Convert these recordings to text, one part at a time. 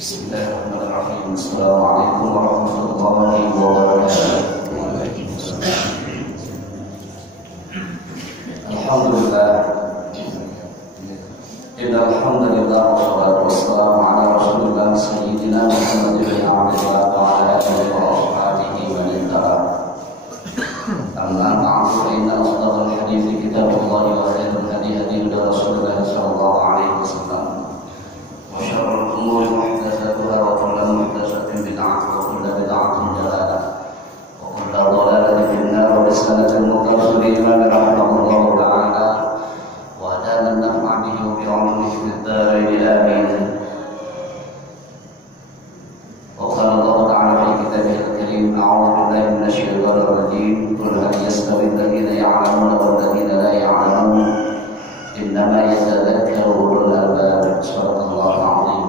Bismillahirrahmanirrahim. Assalamualaikum warahmatullahi wabarakatuh. Alhamdulillah. Innal hamdalillah wassalatu wassalamu ala rasulillah sayyidina Muhammadin bin Abdillah wa ala alihi wa ashabihi wa man ittaba. Amma ba'du fa inna asdaqal hadithi kitabullah wa khairul hadi hadi Rasulullah sallallahu alaihi wasallam. Wa syarrul umuri muhdatsatuha wa kullu muhdatsatin bid'ah wa kullu bid'atin dalalah wa kullu dalalatin fin nar wa risalatul muqaddimin rahimahullah ta'ala wa adana naf'a bihi wa bi'ulumihi fid dharain amin. Wa qala Allah ta'ala fi kitabihil karim a'udzu billahi minasy syaithanir rajim qul hal yastawi alladhina ya'lamuna wal ladhina la ya'lamun innama yatadhakkaru ulul albab. Subhanallahul azim.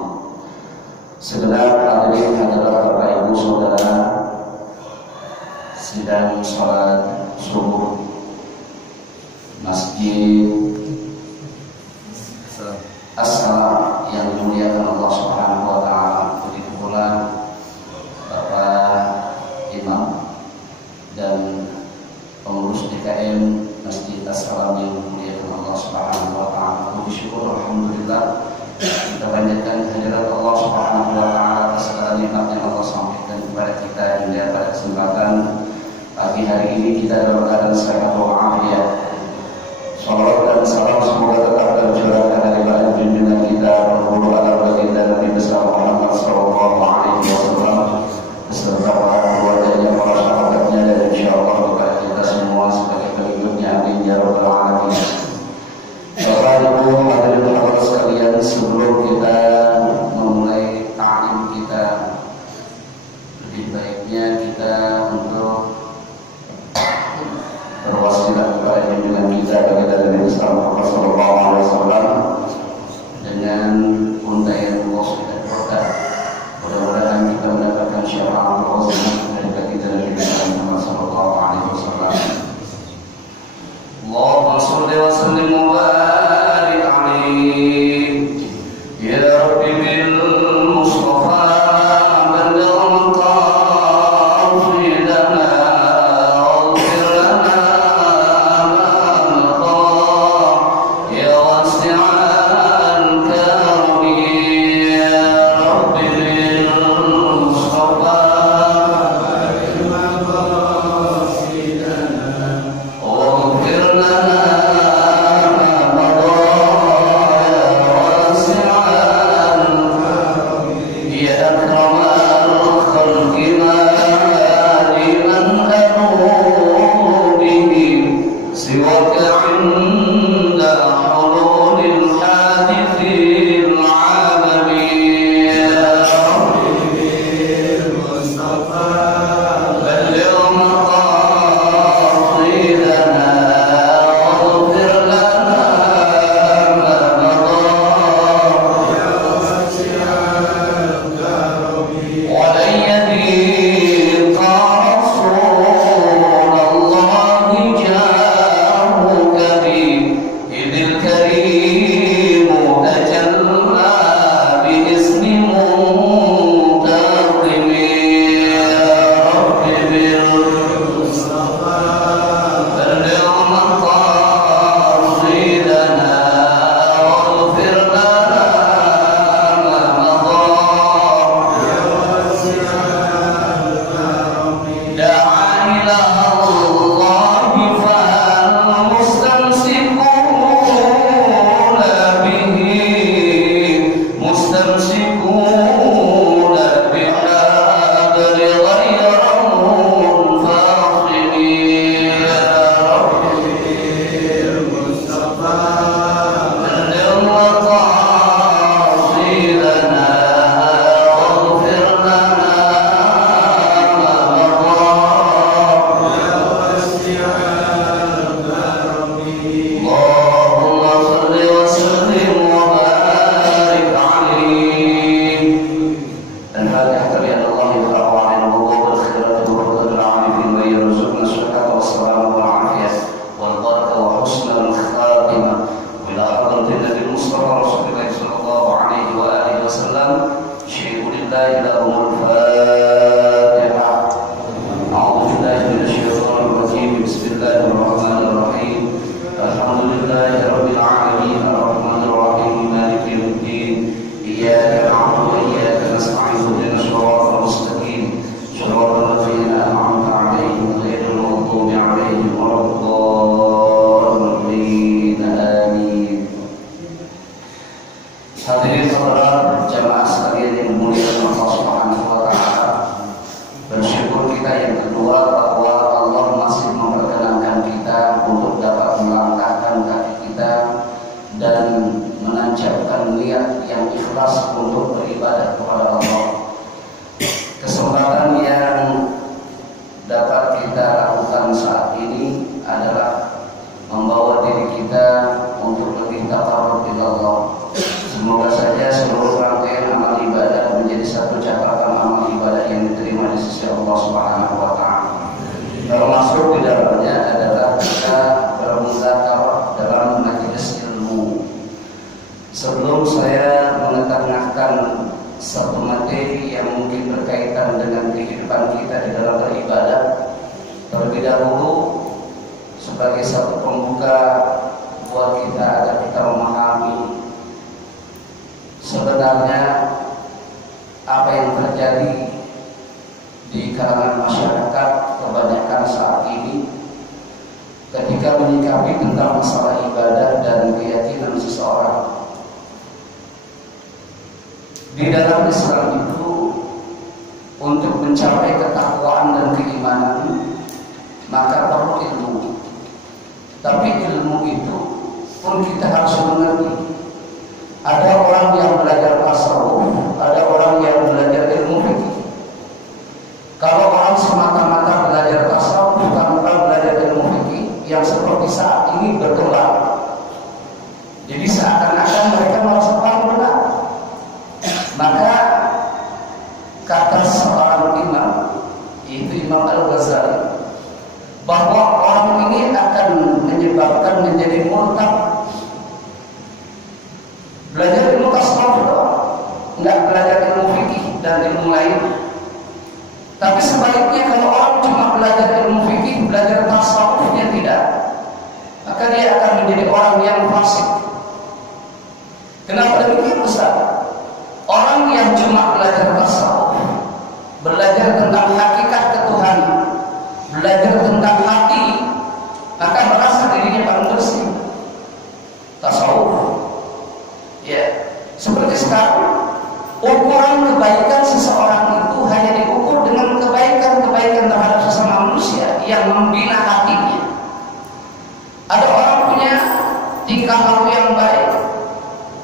Segenap hadirin hadirat Bapak Ibu Saudara, sidang salat subuh Masjid As-Salam yang dimuliakan Allah Subhanahu wa taala. Begitu pula Bapak Imam dan pengurus DKM Masjid As-Salam yang dimuliakan Allah Subhanahu wa taala. Puji syukur alhamdulillah kita panjatkan kehadirat Allah Subhanahu wa taala atas segala nikmat yang Allah sampaikan kepada kita hingga pada kesempatan pagi hari ini kita dalam keadaan sehat walafiat. Salawat dan salam semoga tetap tercurahkan dari baginda junjungan kita Rasulullah ala baginda Nabi besar Muhammad sallallahu alaihi wasallam beserta para keluarganya, para sahabatnya, dan insyaallah kepada kita semua sebagai pengikutnya. Amin ya rabbal alamin. Bapak Ibu hadirin hadirat sekalian, sebelum kita memulai ta'lim kita, lebih baiknya kita untuk berwasilah kepada Hadirin saudara jamaah sekalian yang dimuliakan Allah Subhanahu wa taala. Bersyukur kita yang kedua bahwa Allah masih memperkenankan kita untuk dapat melangkahkan kaki kita dan menancapkan niat yang ikhlas untuk beribadah kepada Allah. Kesempatan yang dapat kita lakukan saat ini adalah membawa diri kita untuk lebih taqarrub ila Allah. Semoga saja seluruh rangkaian amal ibadah menjadi satu catatan amal ibadah yang diterima di sisi Allah Subhanahu wa taala. Termasuk di dalamnya adalah kita bermuzakarah dalam majelis ilmu. Sebelum saya mengetengahkan satu materi yang mungkin berkaitan dengan kehidupan kita di dalam beribadah, terlebih dahulu sebagai satu pembuka buat kita agar kita memahami sebenarnya apa yang terjadi di kalangan masyarakat kebanyakan saat ini ketika menyikapi tentang masalah ibadah dan keyakinan seseorang. Di dalam Islam itu untuk mencapai ketakwaan dan keimanan maka perlu ilmu. Tapi ilmu itu pun kita harus mengerti. Ada orang yang belajar tasawuf, ada orang yang belajar ilmu fikih. Kalau orang semata-mata belajar tasawuf tanpa belajar ilmu fikih, yang seperti saat ini berkembang. Jadi seakan-akan mereka merasa paling benar. Maka kata seorang imam, yaitu Imam Al-Ghazali, bahwa orang ini akan menyebabkan menjadi murtad. Belajar ilmu tasawuf doang, nggak belajar ilmu fikih dan ilmu lain. Tapi sebaliknya kalau orang cuma belajar ilmu fikih, belajar tasawufnya tidak, maka dia akan menjadi orang yang fasik. Kenapa demikian Ustaz? Orang yang cuma belajar tasawuf, belajar tentang hakikat ketuhanan, belajar tentang hati, maka merasa dirinya paling bersih. Tasawuf. Ya, seperti sekarang ukuran kebaikan seseorang itu hanya diukur dengan kebaikan-kebaikan terhadap sesama manusia yang membina hatinya. Ada orang punya tingkah laku yang baik,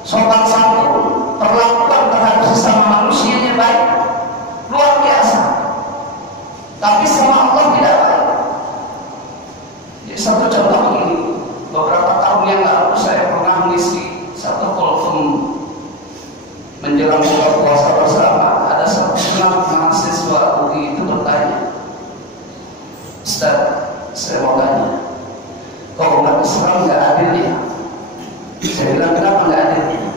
sopan santun, perlakuan terhadap sesama manusianya baik, luar biasa. Tapi sama Allah tidak baik. Jadi satu contoh begini, beberapa tahun yang lalu saya pernah mengisi satu kultum menjelang buka puasa bersama. Ada satu mahasiswa UI itu bertanya, Ustaz, saya mau tanya, kok umat Islam nggak adil ya? Saya bilang, kenapa nggak adil?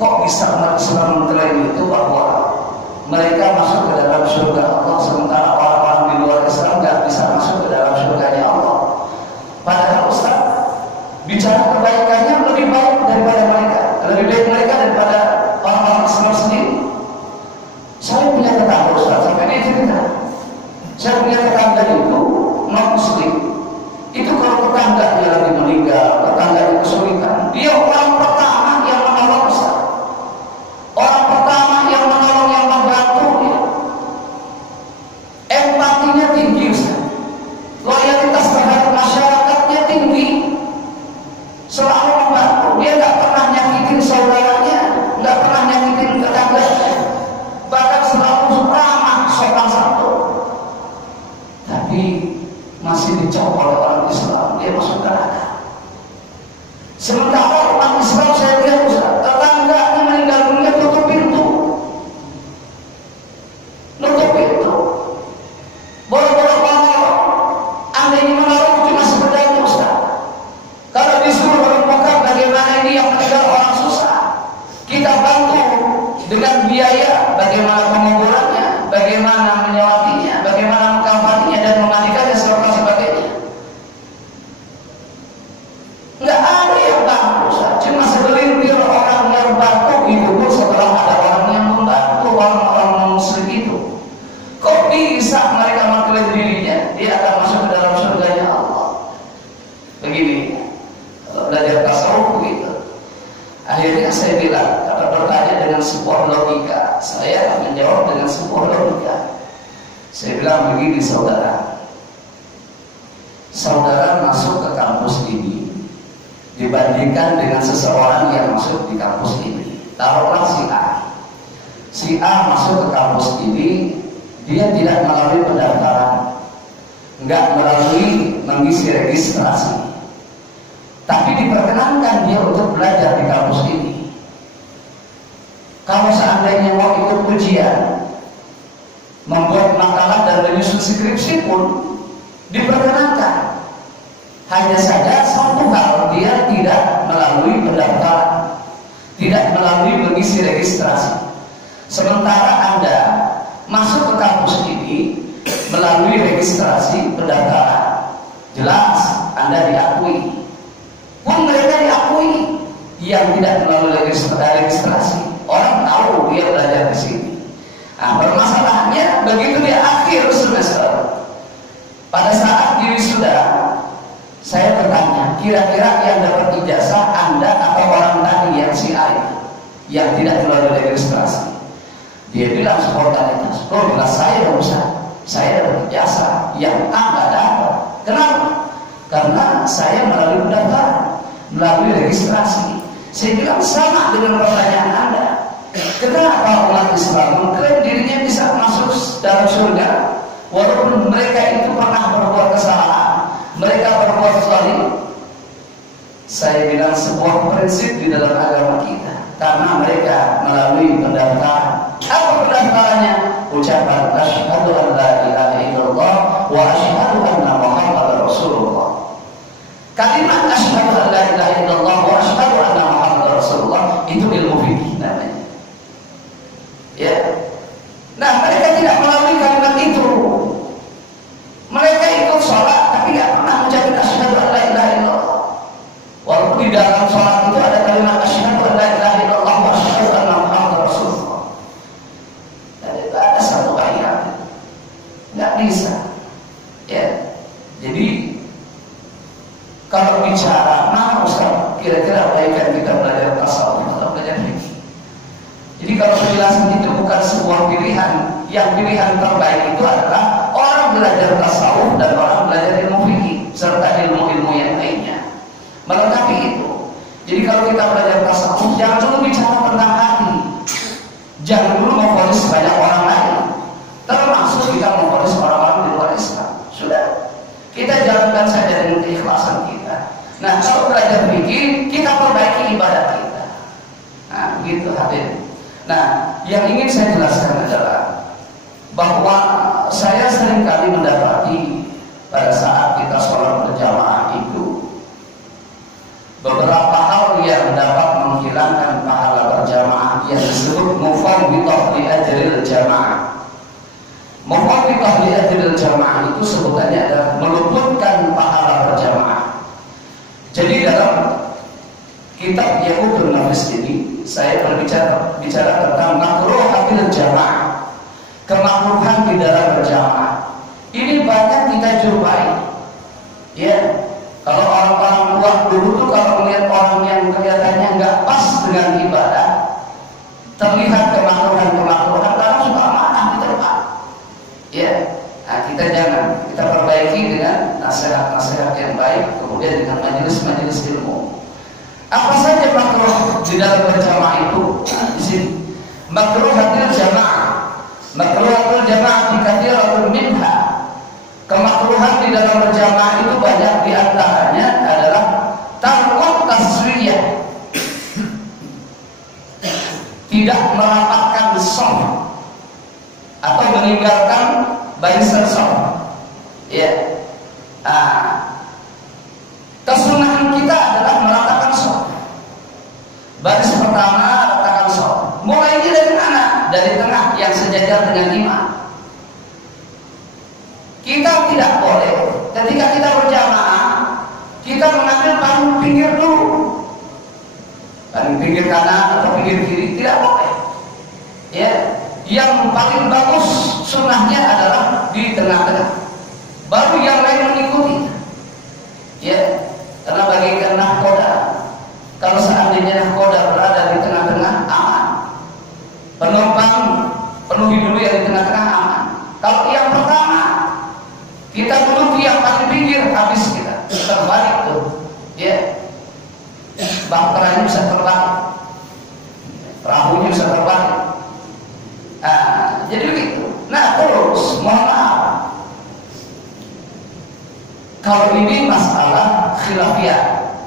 Kok bisa umat Islam mengklaim itu bahwa mereka masuk ke dalam surga Allah, sementara orang-orang di luar Islam nggak bisa masuk ke dalam surganya Allah? Padahal Ustaz, bicara kebaikannya lebih baik daripada mereka, lebih baik mereka daripada orang-orang Islam sendiri. Saya punya tetangga Ustaz, sampai dia cerita, saya punya tetangga itu non muslim. Itu kalau tetangganya lagi meninggal, tetangganya kesulitan, dia orang pertama yang menolong Ustaz. Orang pertama yang menolong, yang membantu dia. Empatinya tinggi Ustaz. Loyalitas terhadap masyarakatnya tinggi. Selalu membantu, dia nggak pernah nyakitin saudaranya, nggak pernah nyakitin tetangganya, bahkan selalu ramah, sopan santun. Tapi masih dicop oleh orang Islam, dia masuk neraka. Sementara orang Islam saya lihat Ustaz, tetangganya meninggal dunia tutup pintu, nutup pintu, boleh-boleh ngomong, anda ini menolong cuma sebenarnya Ustaz. Kalau disuruh menemukan bagaimana ini yang meninggal orang susah, kita bantu dengan biaya, bagaimana penguburannya, bagaimana menyolatinya, bagaimana mengkampaninya dan memandikannya serta sebagainya. Nggak ada yang bantu Ustaz, cuma segelintir orang yang bantu itu pun setelah ada orang yang membantu orang-orang non-muslim itu. Kok bisa mereka mengklaim dirinya dia akan masuk ke dalam surganya Allah? Begini, belajar tasawuf begitu. Akhirnya saya bilang, kata bertanya dengan sebuah logika. Saya menjawab dengan sebuah logika. Saya bilang begini, saudara. Saudara masuk ke kampus ini dibandingkan dengan seseorang yang masuk di kampus ini. Taruhlah si A. Si A masuk ke kampus ini, dia tidak melalui pendaftaran, nggak melalui mengisi registrasi, tapi diperkenankan dia untuk belajar di kampus ini. Kalau seandainya mau ikut ujian, membuat makalah dan menyusun skripsi pun diperkenankan. Hanya saja satu hal, dia tidak melalui pendaftaran, tidak melalui mengisi registrasi. Sementara Anda masuk ke kampus ini melalui registrasi pendaftaran, jelas Anda diakui. Pun mereka diakui yang tidak melalui registrasi. Orang tahu dia belajar di sini. Nah, permasalahannya begitu di akhir semester, pada saat diri sudah, saya bertanya, kira-kira yang dapat ijazah Anda atau orang tadi yang si A yang tidak melalui registrasi? Dia bilang spontanitas, oh jelas saya Ustaz, saya dapat ijazah, yang A nggak dapat. Kenapa? Karena saya melalui pendaftaran, melalui registrasi. Saya bilang sama dengan pertanyaan Anda. Kenapa umat Islam mengklaim dirinya bisa masuk dalam surga walaupun mereka itu pernah berbuat kesalahan, mereka berbuat zalim? Saya bilang sebuah prinsip di dalam agama kita, karena mereka melalui pendaftaran. Apa pendaftarannya? Ucapan asyhadu an la ilaha illallah wa asyhadu anna Muhammadar Rasulullah. Kalimat asyhadu an la ilaha illallah wa asyhadu anna Muhammadar Rasulullah itu ilmu fikih namanya. Ya. Nah, mereka tidak melalui kalimat itu. Mereka ikut sholat tapi tidak pernah mengucapkan asyhadu an la ilaha illallah. Walaupun di dalam sholat itu ada kalimat asyhadu an la ilaha illallah wa asyhadu anna Muhammadar Rasulullah. Dan itu ada satu ayat. Nggak bisa. Ya. Jadi kalau bicara mana Ustaz, kira-kira baikkan kita belajar tasawuf atau belajar fikih. Jadi kalau penjelasan itu bukan sebuah pilihan, yang pilihan terbaik itu adalah orang belajar tasawuf dan orang belajar ilmu fikih serta ilmu-ilmu yang lainnya, melengkapi itu. Jadi kalau kita belajar tasawuf, jangan dulu bicara tentang hati, jangan dulu memfonis banyak orang lain, termasuk kita memfonis orang-orang di luar Islam. Sudah, kita jalankan saja dengan keikhlasan kita. Nah, kalau belajar fikih, kita perbaiki ibadah kita. Nah, begitu hadirin. Nah, yang ingin saya jelaskan adalah bahwa saya seringkali mendapati pada saat kita sholat berjamaah itu beberapa hal yang dapat menghilangkan pahala berjamaah yang disebut mufawwidhah li ajril jamaah. Mufawwidhah li ajril jamaah itu sebutannya adalah meluputkan pahala berjamaah. Jadi dalam kitab Yaqutun Nafis ini saya berbicara tentang makruhatil jamaah, kemakruhan di dalam berjamaah. Ini banyak kita jumpai. Ya, kalau orang-orang tua dulu tuh kalau melihat orang yang kelihatannya nggak pas dengan ibadah, terlihat kemakruhan karena suka marah di tempat. Ya, nah kita jangan, kita perbaiki dengan nasihat-nasihat yang baik, kemudian dengan majelis-majelis ilmu. Apa saja makruh di dalam berjamaah itu? Nah, di sini makruhatil jamaah. Makruhatil jamaah dikathiratul minha. Kemakruhan di dalam berjamaah itu banyak, di antaranya adalah tarkut taswiyah. Tidak merapatkan shaf atau meninggalkan barisan shaf. Ya. Kesunahan kita adalah meratakan shaf. Baris pertama ratakan shaf. Mulainya dari mana? Dari tengah yang sejajar dengan imam. Kita tidak boleh ketika kita berjamaah kita mengambil paling pinggir dulu, paling pinggir kanan atau pinggir kiri, tidak boleh. Ya, yang paling bagus sunnahnya adalah di tengah-tengah. Baru yang lain mengikuti. Ya. Karena bagikan nahkoda, kalau seandainya nahkoda berada di tengah-tengah, aman. Perahunya bisa terbalik. Jadi begitu. Nah terus, mohon maaf, kalau ini masalah khilafiyah,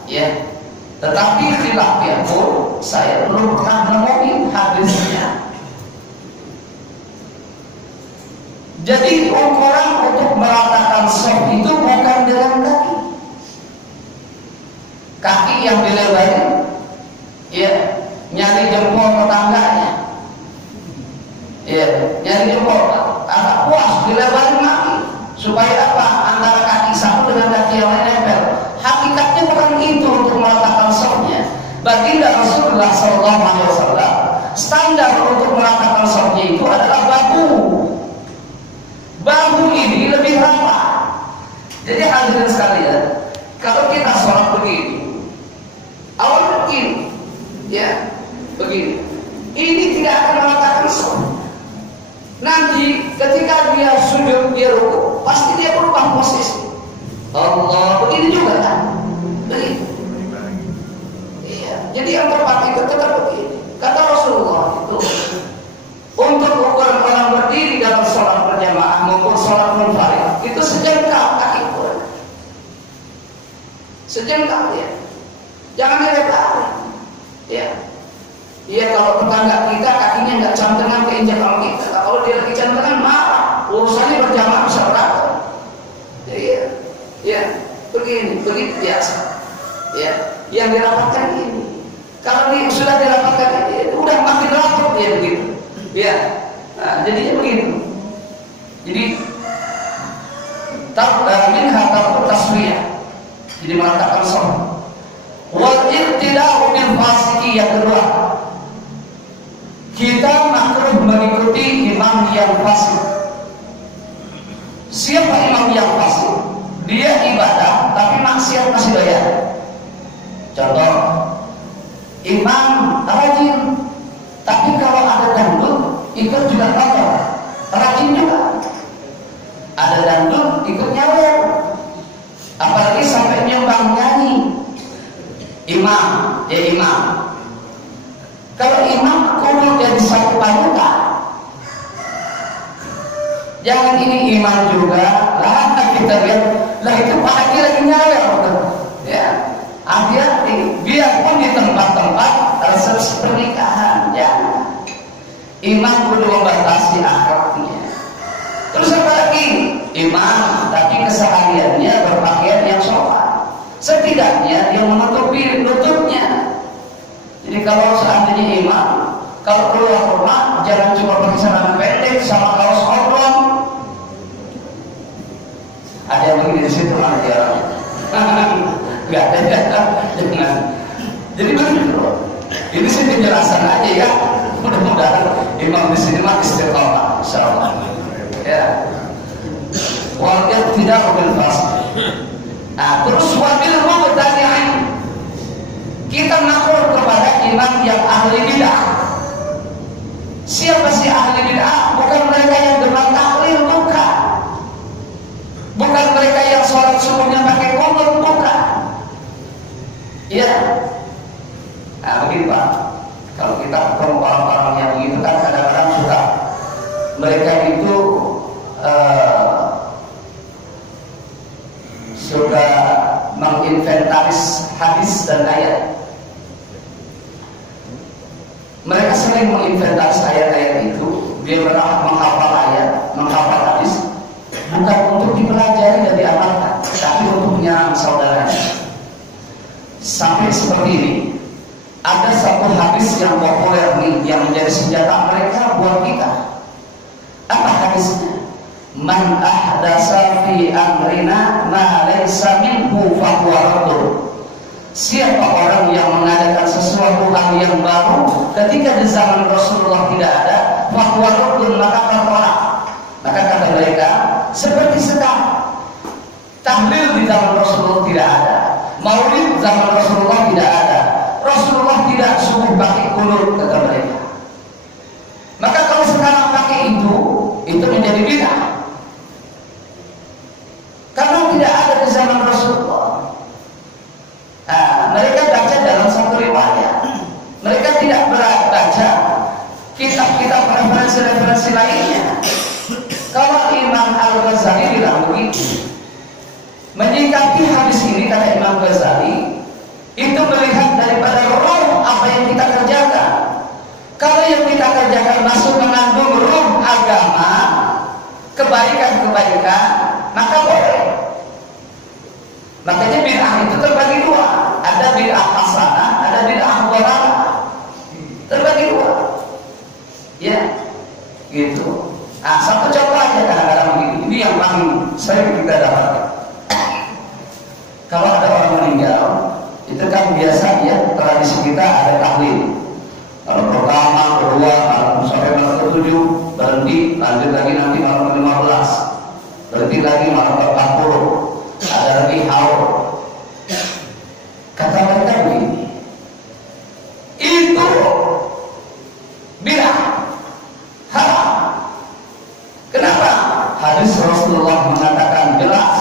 ya. Tetapi khilafiyah pun saya belum pernah menemukan hadisnya. Jadi ukuran untuk meratakan shaf itu bukan dengan kaki. Kaki yang dilebarin, ya, nyari jempol tetangganya, ya, nyari jempol agak puas dilebarin kaki supaya apa? Antara kaki satu dengan kaki yang lain nempel. Hakikatnya bukan itu untuk meratakan shafnya. Baginda Rasulullah SAW standar untuk meratakan shafnya itu adalah bahu. Bahu ini lebih rapat. Jadi hadirin sekalian, kalau kita sholat begini, awal begini, ya, begini, ini tidak akan meratakan shaf. Nanti ketika dia sujud, dia ruku, pasti dia berubah posisi. Allah, begini juga kan? Begitu. Iya. Jadi yang tepat itu tetap begini. Kata Rasulullah itu, untuk ukuran orang berdiri dalam sholat berjamaah maupun sholat munfarid itu sejengkal kaki pun, sejengkal ya. Jangan dilebarin. Ya. Iya, kalau tetangga kita kakinya nggak cantengan keinjak sama kita. Kalau dia lagi cantengan marah, urusannya berjamaah bisa berantem. Iya. Ya, begini, begitu biasa. Ya, yang dirapatkan ini. Kalau sudah dirapatkan ini, udah makin rapat ya begitu. Ya, nah, jadinya begitu. Jadi minha tarku taswiyah. Jadi meratakan sholat. Wal iqtida'u bil fasiki, yang kedua, kita makruh mengikuti imam yang fasik. Siapa imam yang fasik? Dia ibadah tapi maksiat masih bayar. Contoh, imam rajin, tapi kalau ada dangdut ikut juga kotor, rajin juga. Ada dangdut ikut nyawer, apalagi sampai nyumbang nyanyi. Imam, ya imam. Kalau imam kumpul jadi satu panutan, jangan ini imam juga lah, kita lihat lah itu Pak Haji lagi nyawer, ya. Hati-hati, biarpun di tempat-tempat resepsi pernikahan, jangan. Imam perlu membatasi akhlaknya. Terus apa lagi? Imam tapi kesehariannya berpakaian yang sopan. Setidaknya dia menutupi lututnya. Jadi kalau seandainya imam, kalau keluar rumah jangan cuma pakai celana pendek sama kaos oblong. Ada yang begini di situ aja. Enggak ada, jangan. Jadi begitu. Ini sih penjelasan aja ya. Mudah-mudahan imam di sini mah istiqomah, insyaallah. Ya. Wal tidak bil fasik. Nah, terus wabil mubtadi'in. Kita makruh kepada imam yang ahli bid'ah. Siapa sih ahli bid'ah? Bukan mereka yang gemar tahlil, bukan. Bukan mereka yang sholat subuhnya pakai qunut, bukan. Ya. Nah, begini Pak. Kalau kita ketemu orang-orang yang begitu kan kadang-kadang suka mereka itu sudah menginventaris hadis dan ayat. Mereka sering menginventaris ayat-ayat itu. Dia menghafal ayat, menghafal hadis, bukan untuk dipelajari dan diamalkan, tapi untuk menyerang saudaranya. Sampai seperti ini. Ada satu hadis yang populer nih, yang menjadi senjata mereka buat kita. Apa hadisnya? Man ahdasa fi amrina ma laysa minhu fahuwa raddun. Siapa orang yang mengadakan sesuatu hal yang baru ketika di zaman Rasulullah tidak ada, fahuwa raddun, maka tertolak. Maka kata mereka, seperti sekarang tahlil di zaman Rasulullah tidak ada, maulid zaman Rasulullah tidak ada, Rasulullah tidak suruh pakai qunut, kata mereka. Maka kalau sekarang pakai itu menjadi bid'ah. Karena tidak ada di zaman Rasulullah. Nah, mereka baca dalam satu riwayat. Mereka tidak baca kitab-kitab referensi-referensi lainnya. Kalau Imam Al-Ghazali bilang begitu, menyikapi hadis ini kata Imam Ghazali itu melihat daripada roh apa yang kita kerjakan. Kalau yang kita kerjakan masuk mengandung roh agama, kebaikan-kebaikan, maka boleh. Makanya bid'ah itu terbagi dua, ada bid'ah hasanah, ada bid'ah dhalalah. Terbagi dua. Ya, gitu. Ah, satu contoh aja kadang-kadang begini. Ini yang paling sering kita dapatkan. Kalau ada orang meninggal, itu kan biasa ya, tradisi kita ada tahlil. Kalau pertama, kedua, malam sampai malam ke-7 berhenti, lanjut lagi nanti malam ke-15, berhenti lagi malam ke-40, ada lagi haul. Kata mereka begini, itu bid'ah, haram. Kenapa? Hadis Rasulullah mengatakan jelas,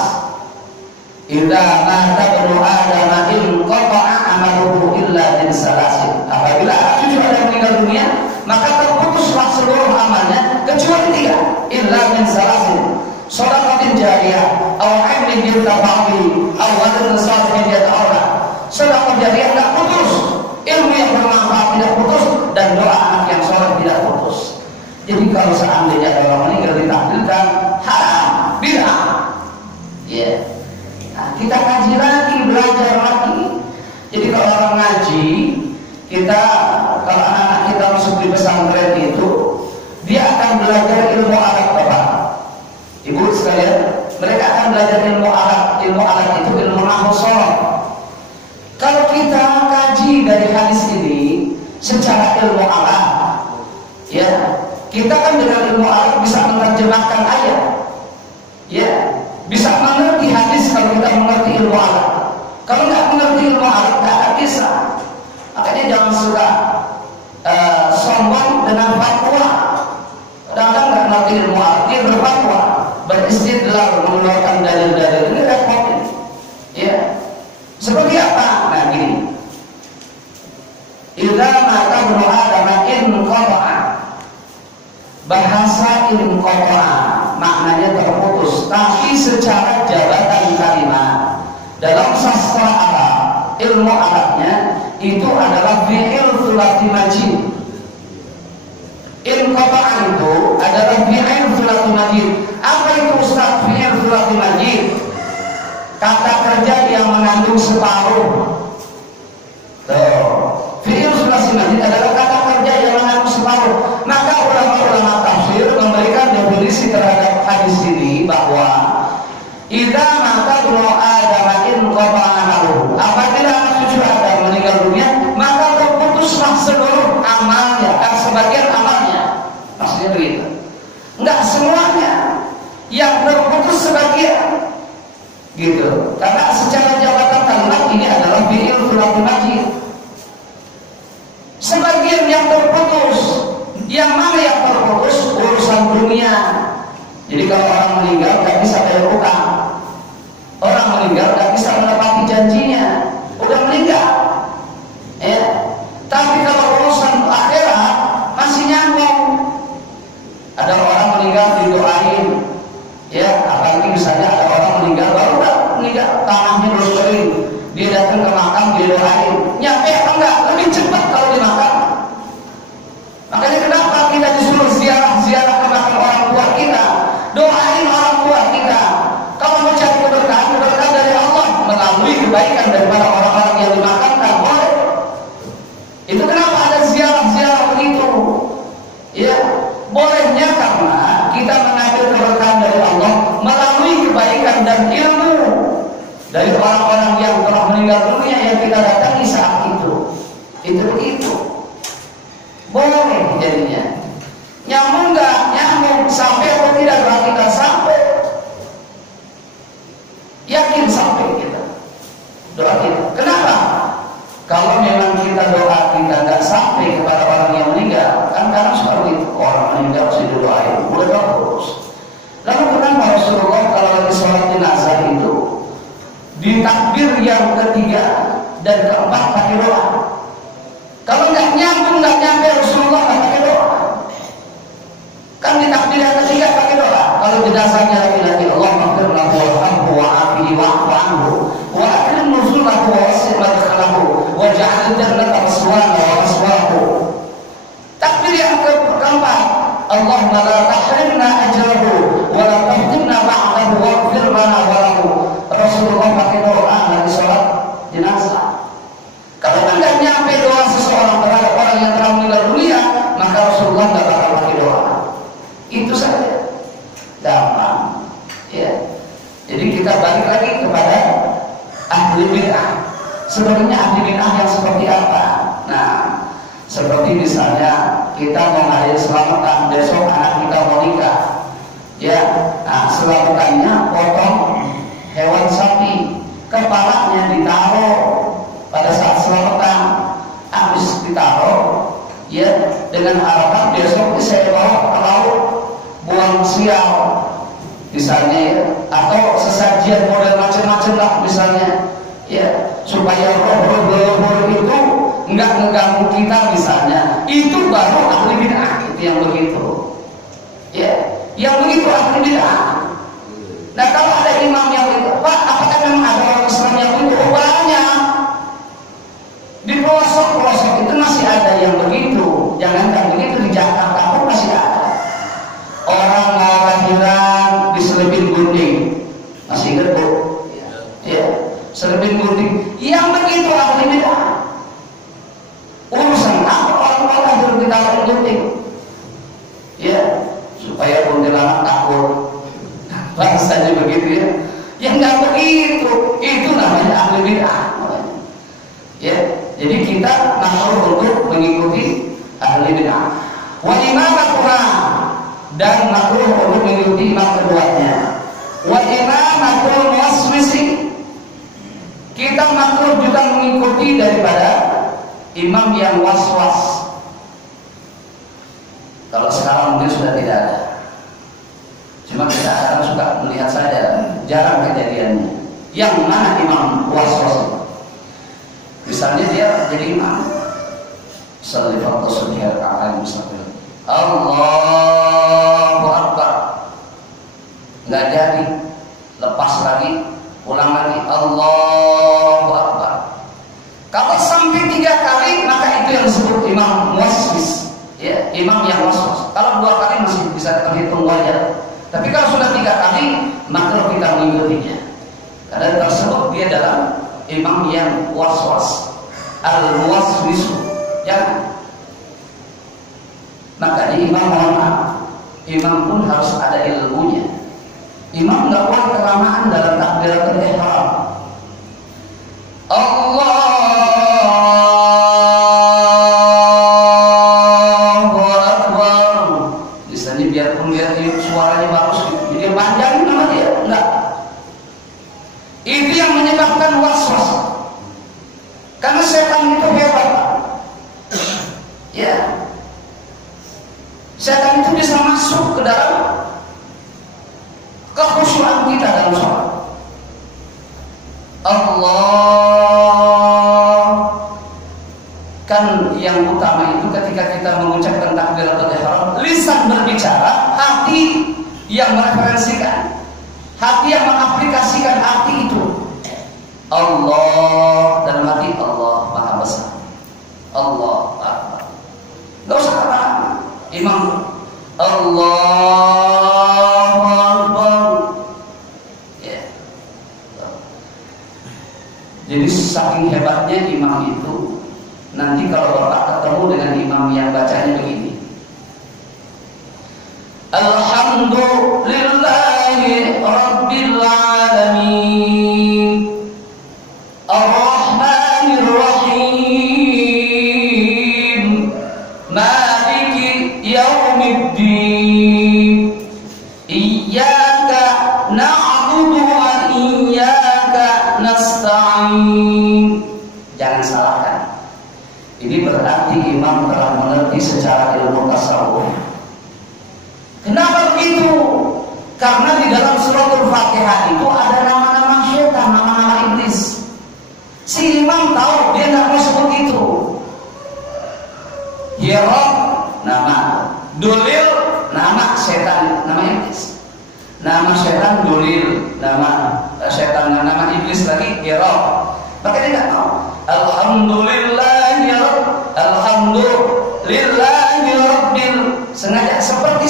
idza mata ibnu Adam in qata'a amaluhu illa min salasin. Apabila cucu Adam meninggal dunia, maka terputuslah seluruh amalnya kecuali tiga. Illa min salasin. Shadaqatin jariyah, aw 'ilmin yuntafa'i, aw waladin salihin yad'ulah. Sedekah jariyah tidak putus, ilmu yang bermanfaat tidak putus, dan doa anak yang soleh tidak putus. Jadi kalau seandainya ada orang meninggal ditahlilkan, haram, bid'ah. Ya. Nah, kita kaji lagi, belajar lagi. Jadi kalau orang ngaji, kita kalau anak-anak kita masuk di pesantren itu, dia akan belajar ilmu alat Bapak. Ibu sekalian, mereka akan belajar ilmu alat itu ilmu nahwu sharaf. Kalau kita kaji dari hadis ini secara ilmu alat, ya, kita kan dengan ilmu alat bisa menerjemahkan ayat, ya, bisa mengerti hadis kalau kita mengerti ilmu alat. Kalau nggak mengerti ilmu alat nggak akan bisa. Makanya jangan suka sombong dengan fatwa. Kadang-kadang nggak mengerti ilmu alat, dia berfatwa, beristidlal, mengeluarkan dalil-dalil, ini repot, ya. Seperti apa? Nah gini, idza mata ibnu Adam in qata'a. Bahasa in qata'a maknanya terputus, tapi secara jabatan kalimat dalam sastra Arab, ilmu Arabnya itu adalah fi'il thulathi majid. In qata'a itu adalah fi'il thulathi majid. Apa itu Ustaz fi'il thulathi majid? Kata kerja yang mengandung separuh. Fi'il thulathi majid adalah kata kerja yang mengandung separuh. Maka ulama-ulama tafsir memberikan definisi terhadap hadis ini bahwa idza mata ibnu Adam in qata'a amaluhu. Apabila anak cucu Adam meninggal dunia, maka terputuslah seluruh amalnya, sebagian amalnya. Maksudnya begitu. Enggak semuanya, yang terputus sebagian. Gitu. Karena secara jabatan kalimat ini adalah fi'il thulathi majid. Sebagian yang terputus. Yang mana yang terputus? Urusan dunia. Jadi kalau orang meninggal gak bisa bayar utang, orang meninggal gak bisa menepati janjinya, udah meninggal, ya. Tapi kalau urusan akhirat masih nyambung. Ada orang meninggal didoain, ya. Apalagi misalnya ada orang meninggal baru udah meninggal, tangannya belum kering, dia datang ke makam didoain, nyampe apa enggak? Lebih cepat kalau di makam. Makanya kenapa kita disuruh ziarah ke makam orang tua kita, doain orang tua kita. Kalau mau cari keberkahan dari Allah melalui kebaikan daripada orang-orang yang dimakamkan, boleh. Itu kenapa ada ziarah begitu? Ya, bolehnya karena kita mengambil keberkahan dari Allah melalui kebaikan dan ilmu dari orang-orang yang telah meninggal dunia yang kita datangi saat itu. Itu begitu. Boleh jadinya. Nyambung nggak? Nyambung. Sampai atau tidak? Berarti nggak sampai. Yakin sampai kita. Doa kita. Kenapa? Kalau memang kita doa kita nggak sampai kepada orang yang meninggal, kan karena seperti itu. Orang meninggal harus didoain. Udah terus. Lalu kenapa Rasulullah kalau lagi sholat jenazah itu di takbir yang ketiga dan keempat pakai doa? Kalau nggak nyambung, nggak nyampe Rasulullah nggak pakai doa. Allahumma la tahrimna ajrahu wa la taftinna ba'dahu waghfir lana wa lahu. Rasulullah pakai doa lagi sholat jenazah. Kalau tidak nyampe doa seseorang terhadap orang yang telah meninggal dunia, maka Rasulullah tidak bakal pakai doa. Itu saja, gampang. Ya. Jadi kita balik lagi kepada ahli bid'ah. Sebenarnya ahli bid'ah yang seperti apa? Nah, seperti misalnya kita mau ngadain selamatan, besok anak kita mau nikah. Ya, nah selamatannya potong hewan sapi, kepalanya ditaruh pada saat selamatan, habis ditaruh, ya dengan harapan besok saya bawa ke laut buang sial, misalnya ya, atau sesajian model macam-macam lah misalnya, ya supaya roh-roh itu nggak mengganggu kita misalnya. Itu baru ahli bid'ah, itu yang begitu, ya, yang begitu ahli bid'ah. Nah kalau ada imam yang itu, Pak, apakah memang ada orang Islam yang begitu? Banyak. Di pelosok-pelosok itu masih ada yang begitu. Jangankan begitu, di Jakarta pun masih ada. Orang mau lahiran diselipin gunting, masih ingat Bu? Ya, selipin gunting. Yang begitu ahli bid'ah. Urusan apa orang mau lahir ditaruh gunting? Ya, supaya kuntilanak takut. Bahasanya begitu ya. Yang nggak begitu, itu namanya ahli bid'ah. Ya, jadi kita makruh untuk mengikuti ahli bid'ah. Wa imamatuha, dan makruh untuk mengikuti imam keduanya. Wa imamatul muwaswisi, kita makruh juga mengikuti daripada imam yang was-was. Kalau sekarang mungkin sudah tidak ada. Cuma kita akan suka melihat saja, jarang kejadiannya. Yang mana imam was-was? Misalnya dia jadi imam, salli fardhu subhi raka'atain mustaqil, Allahu Akbar, nggak jadi, lepas lagi, ulang lagi, Allahu Akbar. Kalau sampai 3 kali, maka itu yang disebut imam muwaswis, ya, imam yang was-was. Kalau 2 kali masih bisa terhitung wajar. Tapi kalau sudah 3 kali, maka kita mengikutinya. Karena tersebut dia dalam imam yang was-was, al-muwaswisu, jangan. Makanya imam, mohon maaf, imam pun harus ada ilmunya. Imam nggak boleh kelamaan dalam takbiratul ihram. Allahu Akbar. Misalnya biarpun dia suaranya bagus, dia panjang nama dia, enggak. Itu yang menyebabkan was-was. Karena setan itu hebat. Ya. Setan itu bisa masuk ke dalam kekhusyuan kita dalam sholat. Allah, kan yang utama itu ketika kita mengucapkan takbiratul ihram, lisan berbicara, hati yang mereferensikan, hati yang mengaplikasikan arti itu. Allah, dan hati Allah Maha Besar. Allah Akbar. Gak usah kata imam Allahu Akbar. Ya. Jadi saking hebatnya imam itu, nanti kalau Bapak ketemu dengan imam yang bacanya begini, Alhamdulillahi Rabbil Alamin, Ar-Rahmanir Rahim, Maliki Yaumiddin, Iyyaka na'budu wa iyyaka nasta'in. Jangan salahkan. Ini berarti imam telah mengerti secara ilmu tasawuf. Kenapa begitu? Karena di dalam suratul Fatihah itu ada nama-nama syaitan, nama-nama iblis. Si imam tahu, dia tidak mau sebut itu. Hirab, nama. Dulil, nama setan, nama iblis. Nama setan Dulil, nama setan, nama iblis lagi Hirab. Maka dia tidak tahu. Alhamdulillah ya Rabb, Alhamdulillah ya Rabbil. Sengaja seperti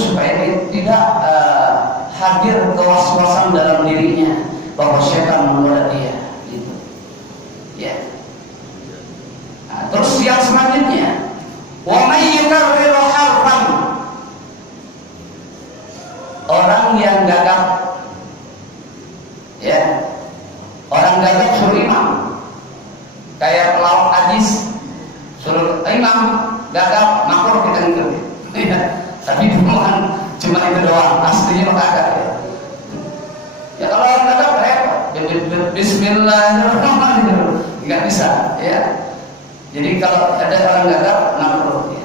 supaya dia tidak hadir kewaswasan dalam dirinya bahwa syaitan menggoda dia, gitu. Ya. Nah, terus yang selanjutnya, wa may yukarriru harfan, orang yang gagap, ya, orang gagap suruh imam, kayak pelawak ajis, suruh imam gagap makruh kita ngikut. Tapi bukan cuma itu doang, aslinya kagak ya. Ya kalau orang gagap repot, bismillahirrahmanirrahim, nggak bisa ya. Jadi kalau ada orang gagap makruh ya.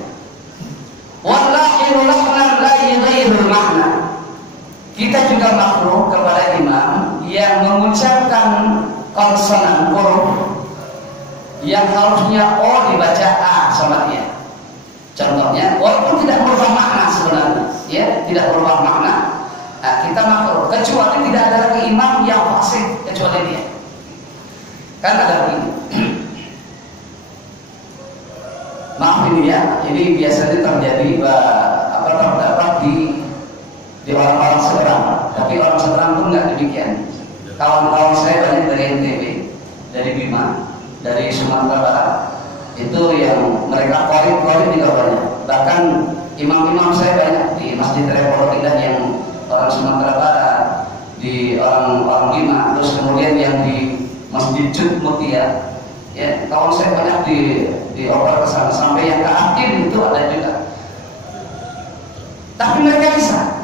Wallahi lahna la yughayyirul makna. Kita juga makruh kepada imam yang mengucapkan konsonan huruf yang harusnya O dibaca A sama dia. Contohnya, walaupun tidak berubah makna sebenarnya, ya, tidak berubah makna, nah, kita makruh. Kecuali tidak ada lagi imam yang fasih kecuali dia. Kan ada begini. Maaf ini ya, ini biasanya terjadi terdapat di orang-orang Seberang, tapi orang Seberang pun nggak demikian. Kawan-kawan saya banyak dari NTB, dari Bima, dari Sumatera Barat, itu yang mereka korit juga banyak. Bahkan imam-imam saya banyak di Masjid Reporotidah yang orang Sumatera Barat, di orang Bima, terus kemudian yang di Masjid Jud Mutia, ya, kawan saya banyak di oper ke sana, sampai yang ke akhir itu ada juga. Tapi mereka bisa.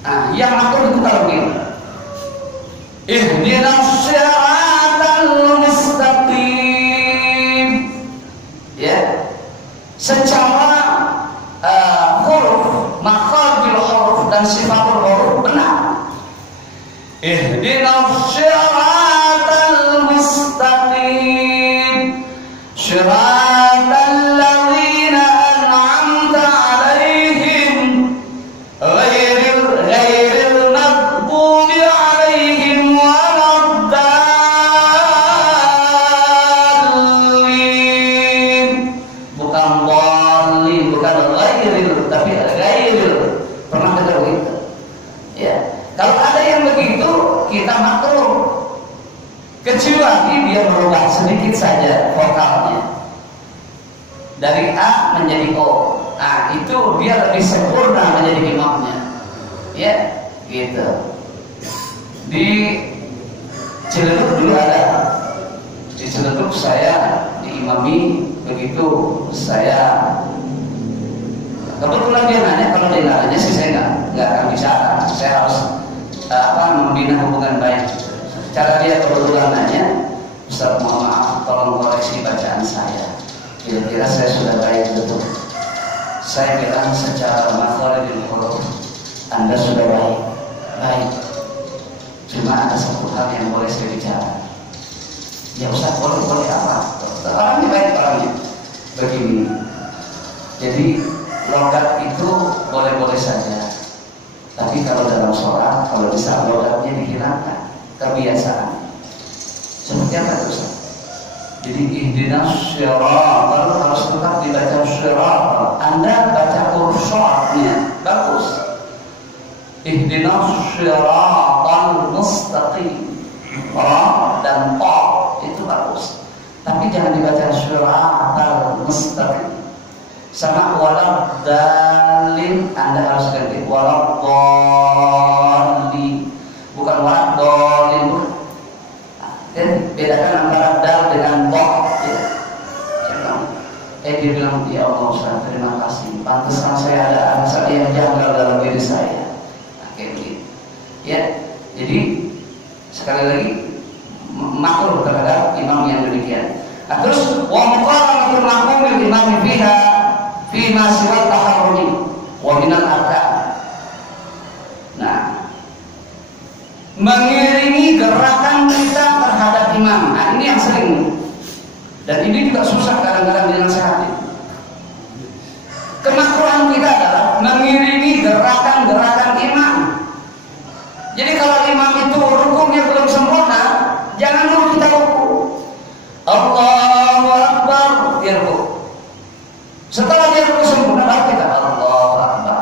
Nah, yang makruh itu kalau begini, ihdinas siratal mustaqim, ya, secara huruf, makharijul huruf dan sifatul huruf benar. Ihdinas siratal mustaqim, siratal ladzina an'amta 'alaihim ghairil maghdubi 'alaihim waladdallin. Bukan dhalin, bukan ghairil, tapi ghairil. Pernah dengar begitu? Ya. Kalau ada yang begitu, kita makruh. Kecuali dia merubah sedikit saja vokalnya dari A menjadi O. Nah, itu dia lebih sempurna menjadi imamnya. Ya, gitu. Di Ciledug dulu ada. Di Ciledug saya diimami, begitu saya kebetulan dia nanya, kalau dia nanya sih saya nggak akan bicara. Saya harus membina hubungan baik. Cara dia kebetulan nanya, Ustaz mohon maaf, tolong koreksi bacaan saya. Kira-kira saya sudah baik betul. Saya bilang secara makharijul huruf Anda sudah baik. Cuma ada satu hal yang boleh saya bicara. Ya Ustaz, boleh apa? Orangnya baik orangnya. Begini. Jadi logat itu boleh-boleh saja. Tapi kalau dalam sholat, kalau bisa logatnya dihilangkan. Kebiasaan seperti apa itu? Jadi ihdinas siratal harus tetap dibaca siratal. Anda baca ursyadnya bagus. Ihdinas siratal mustaqim, ra dan ta itu bagus. Tapi jangan dibaca siratal mustaqim. Sama waladdallin, Anda harus ganti waladdallin, bukan waladdallin. Dan bedakan antara dal dengan ba. Dia bilang, ya Allah Ustaz, terima kasih. Pantesan saya ada anak yang janggal dalam diri saya. Nah, kayak begitu. Ya, jadi sekali lagi makruh terhadap imam yang demikian. Nah, terus wa muqaranatul maqmul imam fiha fi ma siwa taharrumi wa minal arkan. Nah, mengiringi gerakan kita terhadap imam. Nah, ini yang sering, dan ini juga susah kadang-kadang dinasihati. Kemakruhan kita adalah mengiringi gerakan-gerakan imam. Jadi kalau imam itu rukunya belum sempurna, jangan dulu kita ruku. Allahu Akbar, dia ruku. Setelah dia ruku sempurna, baru kita Allahu Akbar.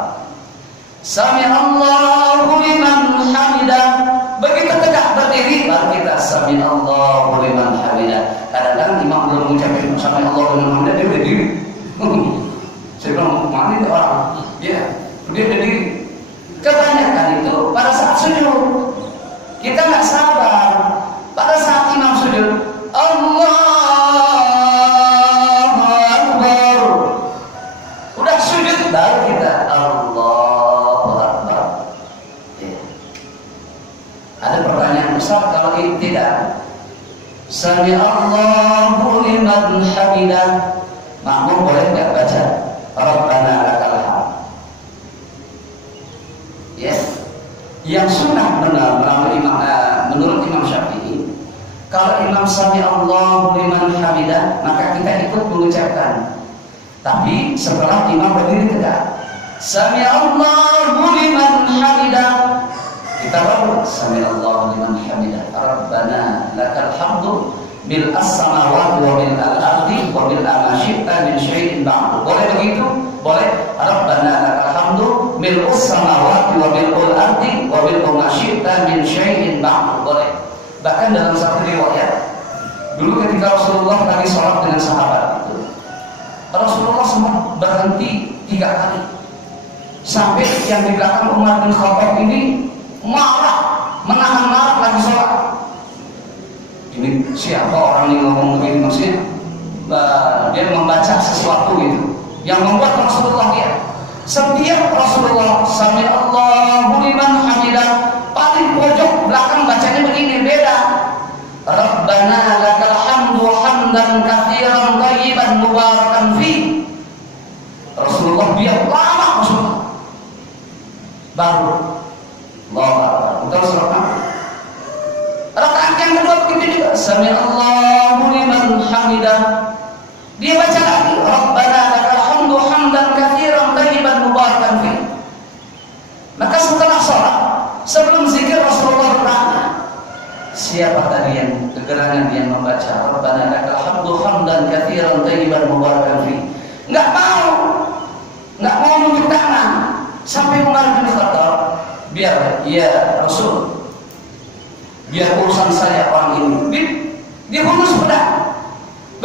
tidak. Sami Allahu liman hamidah. Makmum boleh nggak baca Rabbana lakal hamd? Ya. Yang sunnah menurut Imam Syafi'i, kalau Imam Sami Allahu liman hamidah, maka kita ikut mengucapkan. Tapi setelah imam berdiri tegak, Sami Allahu liman hamidah, kita baru Sami Allahu liman hamidah. Rabbana lakal hamdu bil as-samawati wa bil ardi wa bil ma syi'ta min syai'in ba'du. Boleh begitu? Boleh. Rabbana lakal hamdu bil as-samawati wa bil ardi wa bil ma syi'ta min syai'in ba'du. Boleh. Bahkan dalam satu riwayat, dulu ketika Rasulullah lagi sholat dengan sahabat itu, Rasulullah sempat berhenti 3 kali. Sampai yang di belakang Umar bin Khattab ini marah, menahan marah lagi sholat. Ini siapa orang yang ngomong begini, maksudnya dia membaca sesuatu gitu yang membuat Rasulullah dia. Setiap Rasulullah Sami Allahu liman hamidah, paling pojok belakang bacanya begini, beda. Rabbana lakal hamdu hamdan katsiran thayyiban mubarakan fi. Rasulullah dia lama Rasulullah. Baru Allahu Akbar. Untuk sholat rakaat yang kedua begitu juga. Sami Allahu liman hamidah. Dia baca lagi Rabbana lakal hamdu hamdan katsiran thayyiban mubarakan fi. Maka setelah sholat, sebelum zikir Rasulullah bertanya, siapa tadi yang kegerangan yang membaca Rabbana lakal hamdu hamdan katsiran thayyiban mubarakan fi? Enggak mau menunjuk tangan sampai Umar bin Khattab, biar ya Rasul, biar urusan saya orang ini. Dia hurus pedang.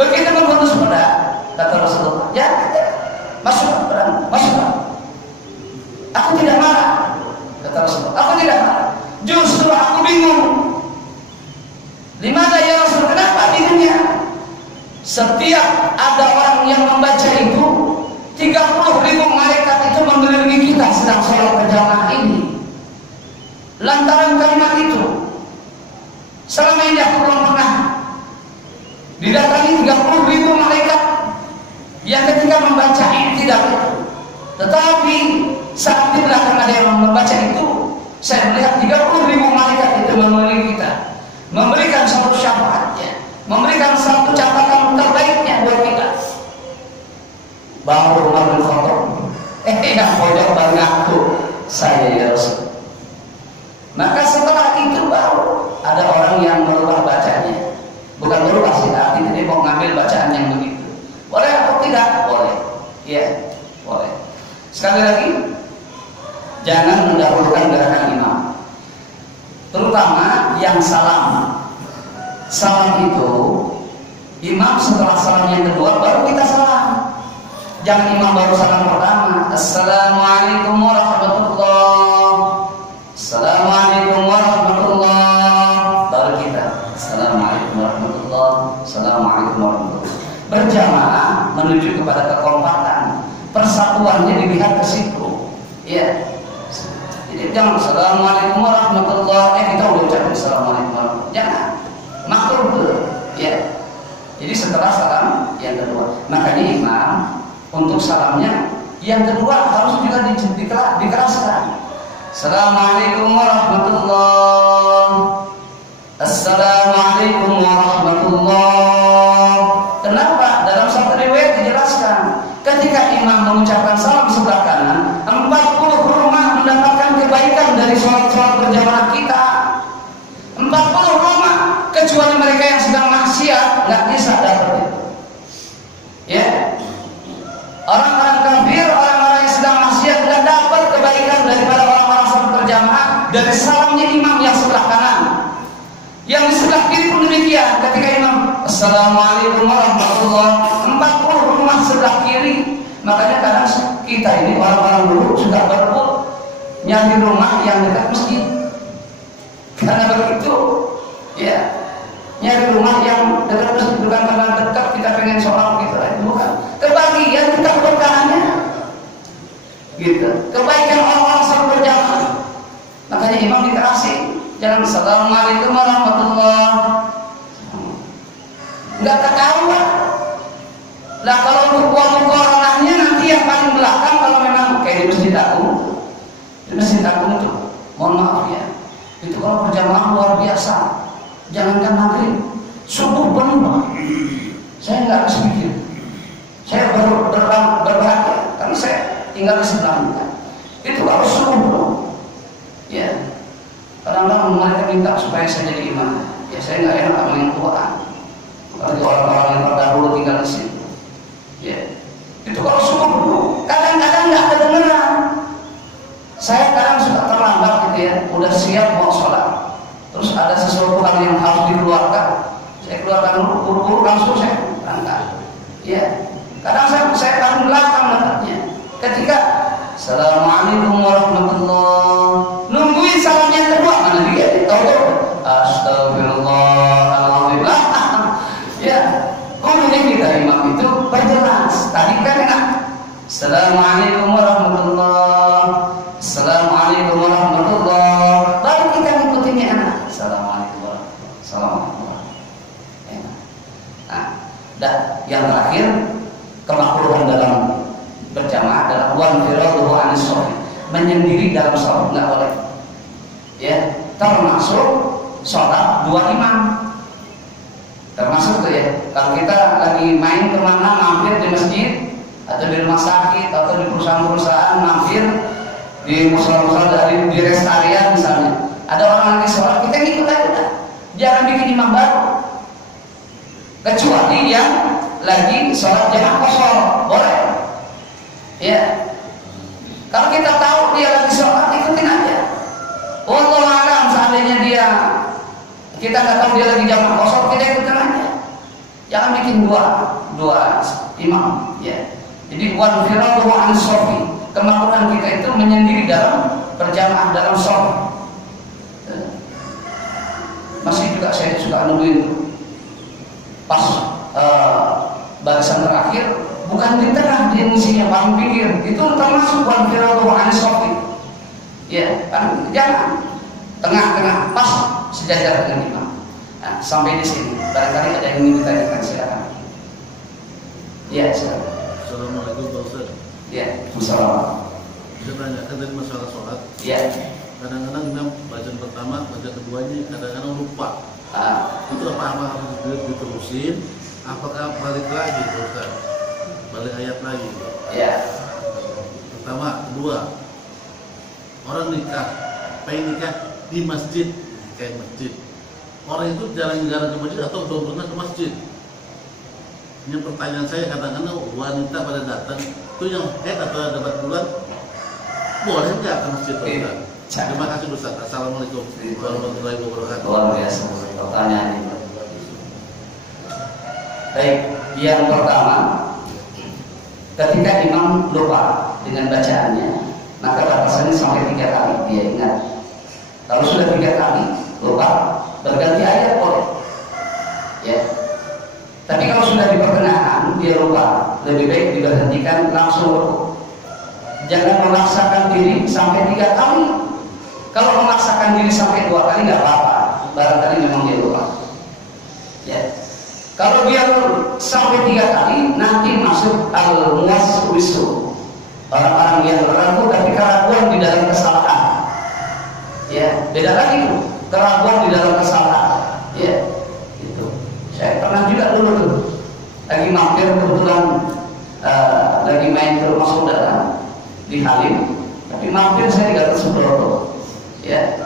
Begitu menghunus pedang, kata Rasulullah, ya masuk pedang, masuk. Aku tidak marah, kata Rasulullah. Aku tidak marah. Justru aku bingung. Limana ya Rasul? Kenapa bingungnya? Setiap ada orang yang membaca itu, 30.000 malaikat itu mengelilingi kita sedang sholat berjamaah ini. Lantaran kalimat itu, selama ini aku belum pernah didatangi 30.000 malaikat yang ketika membaca tidak itu. Tetapi saat di belakang ada yang membaca itu, saya melihat 30.000 malaikat itu mengelilingi kita, memberikan satu syafaatnya, memberikan satu catatan terbaiknya buat kita. Baru Umar bin Khattab, yang pojok baru ngaku, saya ya Rasul. Maka setelah itu baru ada orang yang merubah bacanya. Bukan merubah sih, artinya dia mau ngambil bacaan yang begitu. Boleh atau tidak? Boleh. Iya, boleh. Sekali lagi, jangan mendahulukan gerakan imam, terutama yang salam. Salam itu imam setelah salam yang kedua baru kita salam. Jangan imam baru salam pertama, Assalamualaikum warahmatullahi, Assalamualaikum warahmatullahi, baru kita Assalamualaikum warahmatullahi, Assalamualaikum warahmatullahi. Berjamaah menuju kepada kekompakan, persatuannya dilihat ke situ. Ya. Jadi jangan Assalamualaikum warahmatullahi, kita udah ucapin Assalamualaikum warahmatullahi. Jangan. Makruh dulu. Ya. Jadi setelah salam yang kedua, makanya imam untuk salamnya yang kedua harus juga dikeraskan. Assalamualaikum warahmatullahi, Assalamualaikum warahmatullahi. Kenapa? Dalam satu riwayat dijelaskan, ketika imam mengucapkan salam sebelah kanan, 40 rumah mendapatkan kebaikan dari sholat-sholat berjamaah kita. 40 rumah, kecuali mereka yang sedang maksiat nggak bisa dapat itu. Ya, orang-orang kafir, orang-orang yang sedang maksiat nggak dapat kebaikan daripada orang-orang sholat berjamaah dari salamnya imam yang sebelah kanan. Yang di sebelah kiri pun demikian. Ketika imam Assalamualaikum warahmatullahi, 40 rumah sebelah kiri. Makanya kadang kita ini orang-orang dulu sudah berebut nyari rumah yang dekat masjid. Karena begitu, ya, nyari rumah yang dekat masjid bukan karena dekat kita pengen sholat gitu, bukan. Kebagian kita berkahnya, gitu. Kebaikan orang-orang sholat berjamaah. Makanya imam dikasih Jangan assalamualaikum warahmatullah. Nggak ketahuan. Lah kalau buku orangnya nanti yang paling belakang, kalau memang kayak di masjid aku itu, mohon maaf ya, itu kalau berjamaah luar biasa. Jangankan maghrib, subuh penuh. Saya nggak habis pikir. Saya baru berbahagia karena saya tinggal di sebelahnya. Itu kalau subuh, ya. Kadang-kadang mereka minta supaya saya jadi imam. Ya saya nggak enak sama yang Quran. Kalau orang-orang yang terdahulu tinggal di situ, ya. Itu kalau subuh dulu, kadang-kadang nggak kedengeran. Saya kadang suka terlambat gitu ya, udah siap mau sholat. Terus ada sesuatu hal yang harus dikeluarkan, saya keluarkan dulu, buru-buru langsung saya berangkat. Ya, kadang saya paling belakang dapatnya. Ketika assalamualaikum warahmatullah, nungguin salamnya kedua, mana dia? Tahu-tahu astagfirullahaladzim. Ya, umumnya kita imam itu perjelas. Tadi kan enak. Assalamualaikum warahmatullah, assalamualaikum warahmatullah. Baru kita ngikutinnya enak. Assalamualaikum warahmatullah, assalamualaikum warahmatullah. Enak. Nah, dan yang terakhir, kemakruhan dalam berjamaah adalah wanfiraduhu anis shalah, menyendiri dalam sholat nggak boleh. Ya, termasuk sholat dua imam. Termasuk tuh ya, kalau kita lagi main kemana, mampir di masjid atau di rumah sakit atau di perusahaan-perusahaan, mampir di musola-musola, di rest area misalnya, ada orang lagi sholat, kita ngikut aja, jangan bikin imam baru. Kecuali yang lagi sholat jamaah kosong, boleh. Ya, kalau kita tahu dia lagi sholat, ikutin aja. Wallahu a'lam, seandainya kita nggak tahu dia lagi jamaah kosong, kita ikutin aja. Jangan bikin dua imam. Ya. Jadi wanfiraduhu anis shalah, kemakruhan kita itu menyendiri dalam berjamaah dalam sholat. Masih juga saya suka nungguin pas barisan terakhir, bukan di tengah dia ngisinya paling pinggir, itu termasuk wanfiraduhu anis shalah. Ya, kan jangan tengah-tengah, pas sejajar dengan imam. Nah, sampai di sini barangkali ada yang ingin ditanyakan, silakan. Ya, silakan. Assalamualaikum Pak Ustaz. Ya, Assalamualaikum. Saya tanyakan tadi masalah sholat. Ya. Kadang-kadang imam bacaan pertama, bacaan keduanya kadang-kadang lupa. Itu apa harus diterusin? Apakah balik lagi Pak Ustaz? Balik ayat lagi? Ya. Pertama, kedua, orang nikah, pengen nikah di masjid, kayak masjid. Orang itu jarang-jarang ke masjid atau belum pernah ke masjid. Ini pertanyaan saya, kadang-kadang wanita pada datang itu yang head atau dapat bulan, boleh nggak ke masjid Pak Ustaz? Terima kasih Ustaz. Assalamualaikum warahmatullahi wabarakatuh. Luar biasa pertanyaan ini. Baik, yang pertama, ketika imam lupa dengan bacaannya, maka batasannya sampai 3 kali dia ingat. Kalau sudah 3 kali lupa, berganti ayat boleh. Ya. Tapi kalau sudah di pertengahan dia lupa, lebih baik diberhentikan langsung rukuk. Jangan memaksakan diri sampai 3 kali. Kalau memaksakan diri sampai 2 kali nggak apa-apa, barangkali memang dia lupa. Ya. Kalau dia sampai 3 kali, nanti masuk al-muwaswisu, orang-orang yang ragu tapi keraguan di dalam kesalahan. Ya, beda lagi tuh, keraguan di dalam kesalahan. Ya, itu. Saya pernah juga dulu tuh, lagi mampir kebetulan, lagi main ke rumah saudara di Halim, tapi mampir saya di Gatot Subroto. Ya,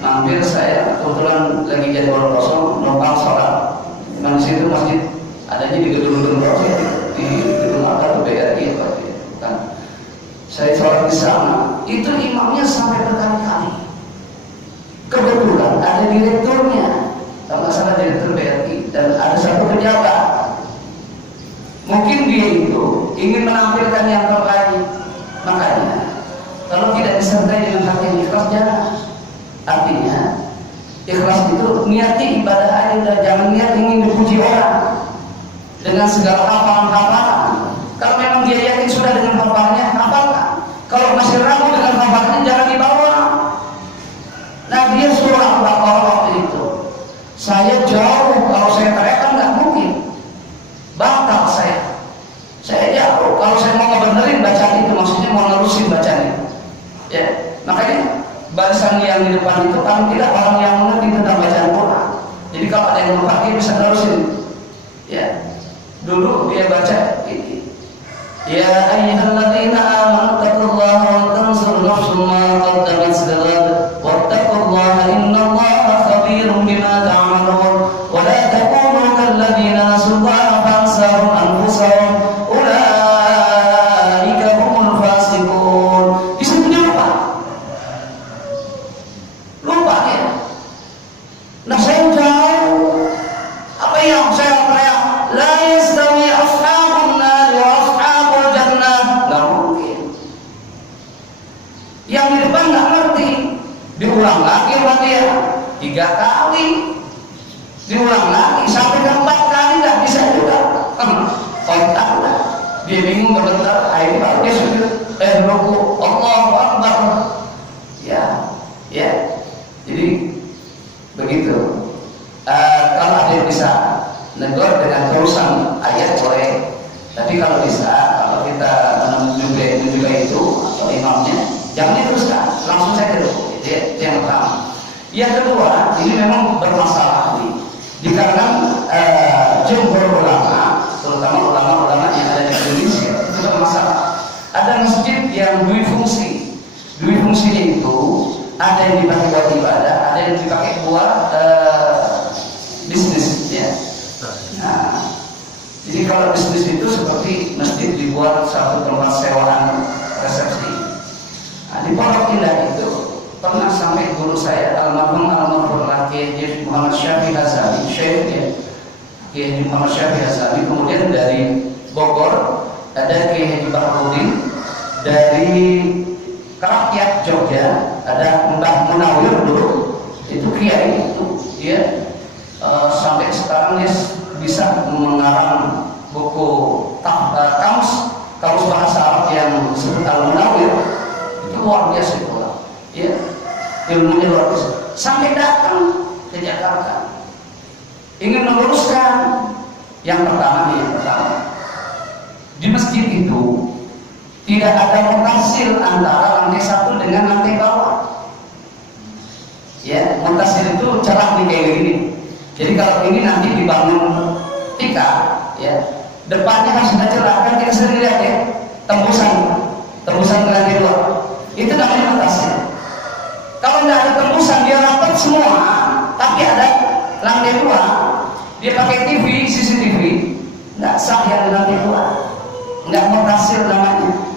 mampir saya kebetulan lagi jadwal kosong, numpang sholat. Di situ masjid adanya di gedung-gedung ya, di gedung apa tuh BRI apa ya, bukan. Saya sholat di sana, itu imamnya sampai berkali-kali. Kebetulan ada direkturnya, kalau nggak salah direktur BRI, dan ada satu pejabat. Mungkin dia itu ingin menampilkan yang terbaik, makanya kalau tidak disertai dengan hati yang ikhlas, jangan. Artinya ikhlas itu niatnya ibadah aja, jangan niat ingin dipuji orang dengan segala hafalan-hafalan. Kalau memang dia yakin sudah dengan hafalannya, hafalkan. Kalau masih ragu dengan hafalannya, jangan dibawa. Nah, dia suruh apa? Makanya barisan yang di depan itu paling tidak orang yang mengerti tentang bacaan Quran. Jadi kalau ada yang lupa dia bisa terusin. Ya, dulu dia baca ini. Ya ayyuhalladzina amanu taqullaha wa tanzur nafsum ma qaddamat ligad wattaqullaha innallaha khabirum bima ta'malun wa la takunu kalladzina nasullaha fansahum anfusahum ulaika humul fasiqun. Disebutnya lupa ya. Nah saya jauh apa yang saya teriak la yastawi ashabun nar wa ashabul jannah, nggak mungkin. Yang di depan nggak ngerti, diulang lagi sama dia 3 kali, diulang lagi sampai 4 kali nggak bisa juga. Kontak lah, dia bingung bentar, akhirnya dia sujud, ruku, Allahu Akbar. Ya, jadi begitu. Kalau ada yang bisa negor dengan terusan ayat boleh, tapi kalau bisa, kalau kita menunjukkan itu atau imamnya, jangan diteruskan, langsung saja dulu. Itu yang pertama. Yang kedua, ini memang bermasalah nih, dikarenakan jumhur ulama, terutama ulama-ulama yang ada di Indonesia, itu bermasalah. Ada masjid yang dua fungsi. Dua fungsinya itu ada yang dipakai buat ibadah, ada yang dipakai buat bisnis, ya. Nah, jadi kalau bisnis itu seperti masjid dibuat satu tempat sewaan resepsi. Nah, di Pondok Indah itu pernah sampai guru saya almarhum Kiai Muhammad Syafi'i Hazami, Kiai Muhammad Syafi'i Hazami, kemudian dari Bogor ada Kiai Haji Baharudin, dari Kerakyat Jogja ada Mbah Munawir dulu, itu kiai itu dia sampai sekarang dia bisa mengarang buku kamus bahasa Arab yang disebut Al-Munawir. Itu luar biasa itu, ya, ilmunya luar biasa. Sampai datang ke Jakarta ingin meluruskan yang pertama di masjid itu tidak ada mutasil antara lantai 1 dengan lantai bawah. Ya, mutasil itu celah nih kayak gini. Jadi kalau ini nanti dibangun tika, ya, depannya kan sudah celah, kan kita sering lihat ya, tembusan ke lantai 2. Itu namanya mutasil. Kalau nggak ada tembusan, dia rapat semua, tapi ada lantai 2, dia pakai TV, CCTV, nggak sah yang di lantai 2, nggak mutasil namanya.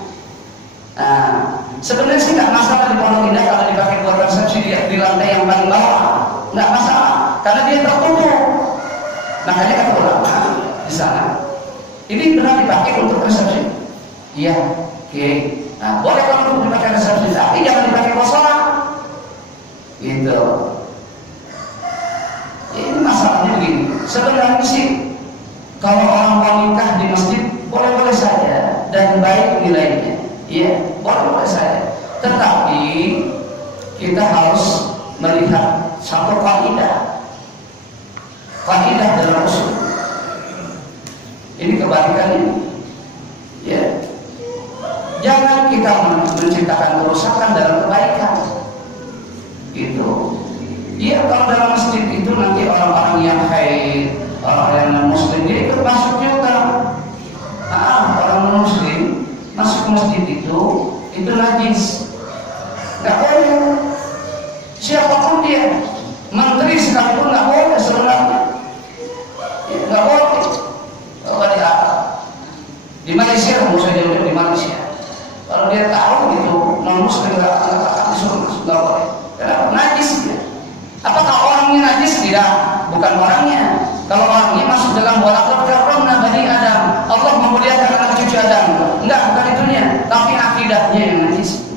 Nah, sebenarnya sih nggak masalah di Pondok Indah kalau dipakai buat resepsi di lantai yang paling bawah, nggak masalah, karena dia tertutup. Makanya kata ulama di sana, ini benar dipakai untuk resepsi. Iya, oke. Nah, boleh kalau dipakai resepsi, tapi jangan dipakai musola. Gitu. Ini masalahnya begini. Sebenarnya sih kalau orang mau nikah di masjid boleh-boleh saja dan baik nilainya. Iya, boleh-boleh saja. Tetapi kita harus melihat satu kaidah dalam usul. Ini kebalikan ini. Ya. Jangan kita menciptakan kerusakan dalam kebaikan. Gitu. Iya, kalau dalam masjid itu nanti orang-orang yang haid, orang yang non-muslim dia ikut masuk juga. Orang non-muslim masuk ke masjid itu najis, nggak boleh. Siapapun dia, menteri sekalipun nggak boleh sebenarnya, nggak boleh. Kalau di Malaysia, musuhnya di Malaysia, kalau dia tahu gitu non-muslim nggak disuruh masuk, nggak boleh. Kenapa? Najis dia. Apakah orangnya najis? Tidak, bukan orangnya. Kalau orangnya masuk dalam walaqad karramna bani Adam, Allah memuliakan anak cucu Adam. Enggak, bukan itunya, tapi akidahnya yang najis.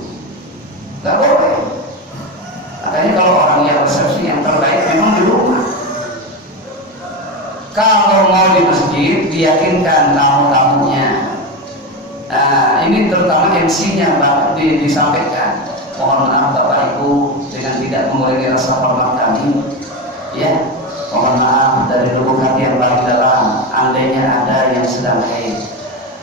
Enggak boleh. Makanya kalau orang yang resepsi yang terbaik memang di rumah. Kalau mau di masjid, diyakinkan tamu-tamunya. Nah, ini terutama MC-nya disampaikan. Mohon maaf Bapak Ibu dengan tidak mengurangi rasa hormat kami. Ya, mohon maaf dari lubuk hati yang paling dalam. Andainya ada yang sedang haid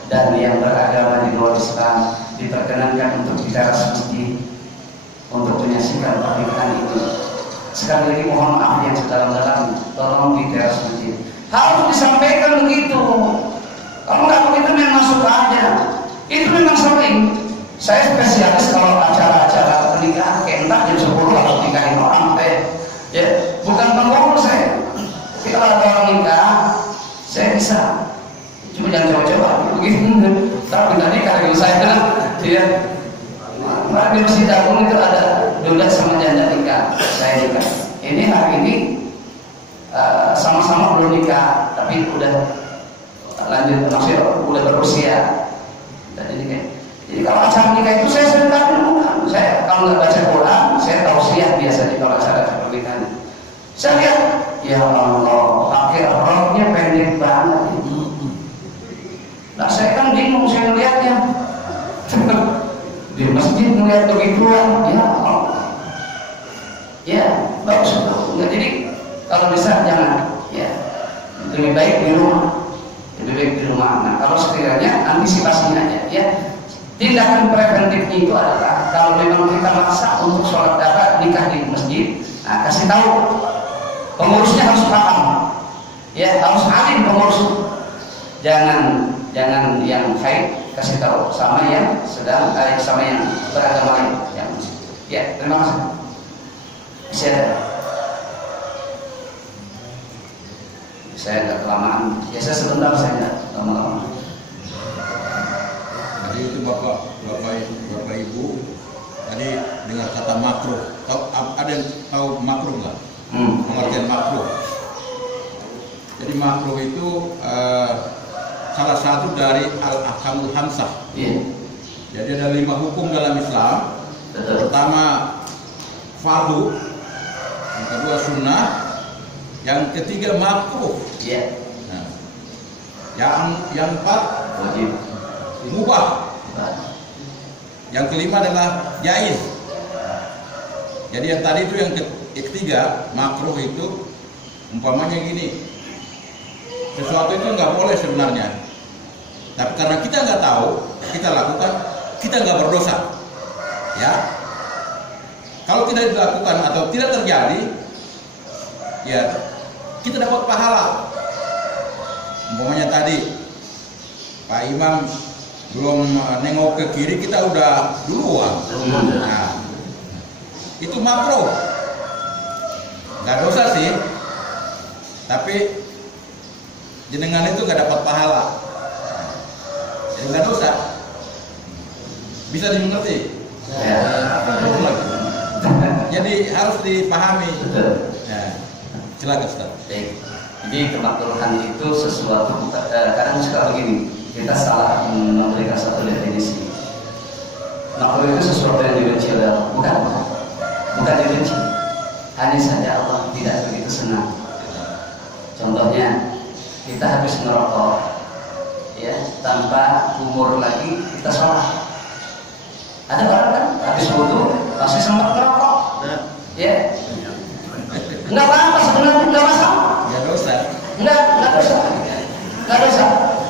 dan yang beragama di luar Islam, diperkenankan untuk bicara sedikit. sekali lagi mohon maaf yang sedalam-dalam, tolong di teras masjid. Harus disampaikan begitu. Kalau nggak begitu memang masuk aja. Itu memang sering. Saya spesialis kalau acara-acara pernikahan, kentak jam 10 atau nikahin orang, ya bukan pengurus saya. Tapi kalau ada orang nikah, saya bisa. Cuma jangan coba-coba begitu. Tapi tadi kalau saya bilang, dia di Masjid Agung itu ada duda sama janda nikah. Saya juga. Ini hari ini sama-sama belum nikah, tapi udah lanjut, maksudnya udah berusia. Dan ini kayak, jadi kalau acara nikah itu saya sering dulu. Saya kalau nggak baca Quran, saya tausiah biasanya kalau acara pernikahan. Saya lihat, ya Allah, pakai roknya pendek banget. Nah saya kan bingung saya melihatnya. Di masjid melihat begituan, ya Allah. Ya bagus itu. Nggak, jadi kalau bisa jangan. Ya lebih baik di rumah. Lebih baik di rumah. Nah kalau sekiranya antisipasinya aja. Ya tindakan preventifnya itu adalah kalau memang kita maksa untuk sholat nikah di masjid, nah kasih tahu. Pengurusnya harus paham. Ya harus alim pengurus. Jangan yang haid kasih tahu sama yang sedang sama yang beragama lain yang ya terima kasih. Saya nggak kelamaan, ya saya sebentar, saya nggak lama-lama. Jadi itu bapak ibu tadi dengar kata makruh. Ada yang tahu makruh nggak? Pengertian makruh. Jadi makruh itu salah satu dari al-ahkamul hamsah. Jadi ada 5 hukum dalam Islam. Pertama fardu, yang kedua sunnah, yang ketiga makruh. Nah, yang 4 wajib, mubah. Yang kelima adalah jaiz. Jadi yang tadi itu yang ketiga makruh itu umpamanya gini, sesuatu itu nggak boleh sebenarnya, tapi karena kita nggak tahu, kita lakukan, kita nggak berdosa. Ya, kalau tidak dilakukan atau tidak terjadi, ya kita dapat pahala. Umpamanya tadi Pak Imam belum nengok ke kiri, kita udah duluan. Nah, itu makruh, nggak dosa sih, tapi jenengan itu nggak dapat pahala, jadi nggak dosa. Bisa dimengerti? Jadi harus dipahami. Ya, silakan Ustaz. Jadi kemakruhan itu sesuatu, kadang suka begini, kita salah memberikan satu definisi. Makruh itu sesuatu yang dibenci oleh Allah, bukan dibenci, hanya saja Allah tidak begitu senang. Contohnya, kita habis ngerokok, ya tanpa umur lagi kita sholat. Ada orang kan habis wudu masih sempat ngerokok, ya nggak apa-apa sebenarnya, nggak masalah. Nggak dosa.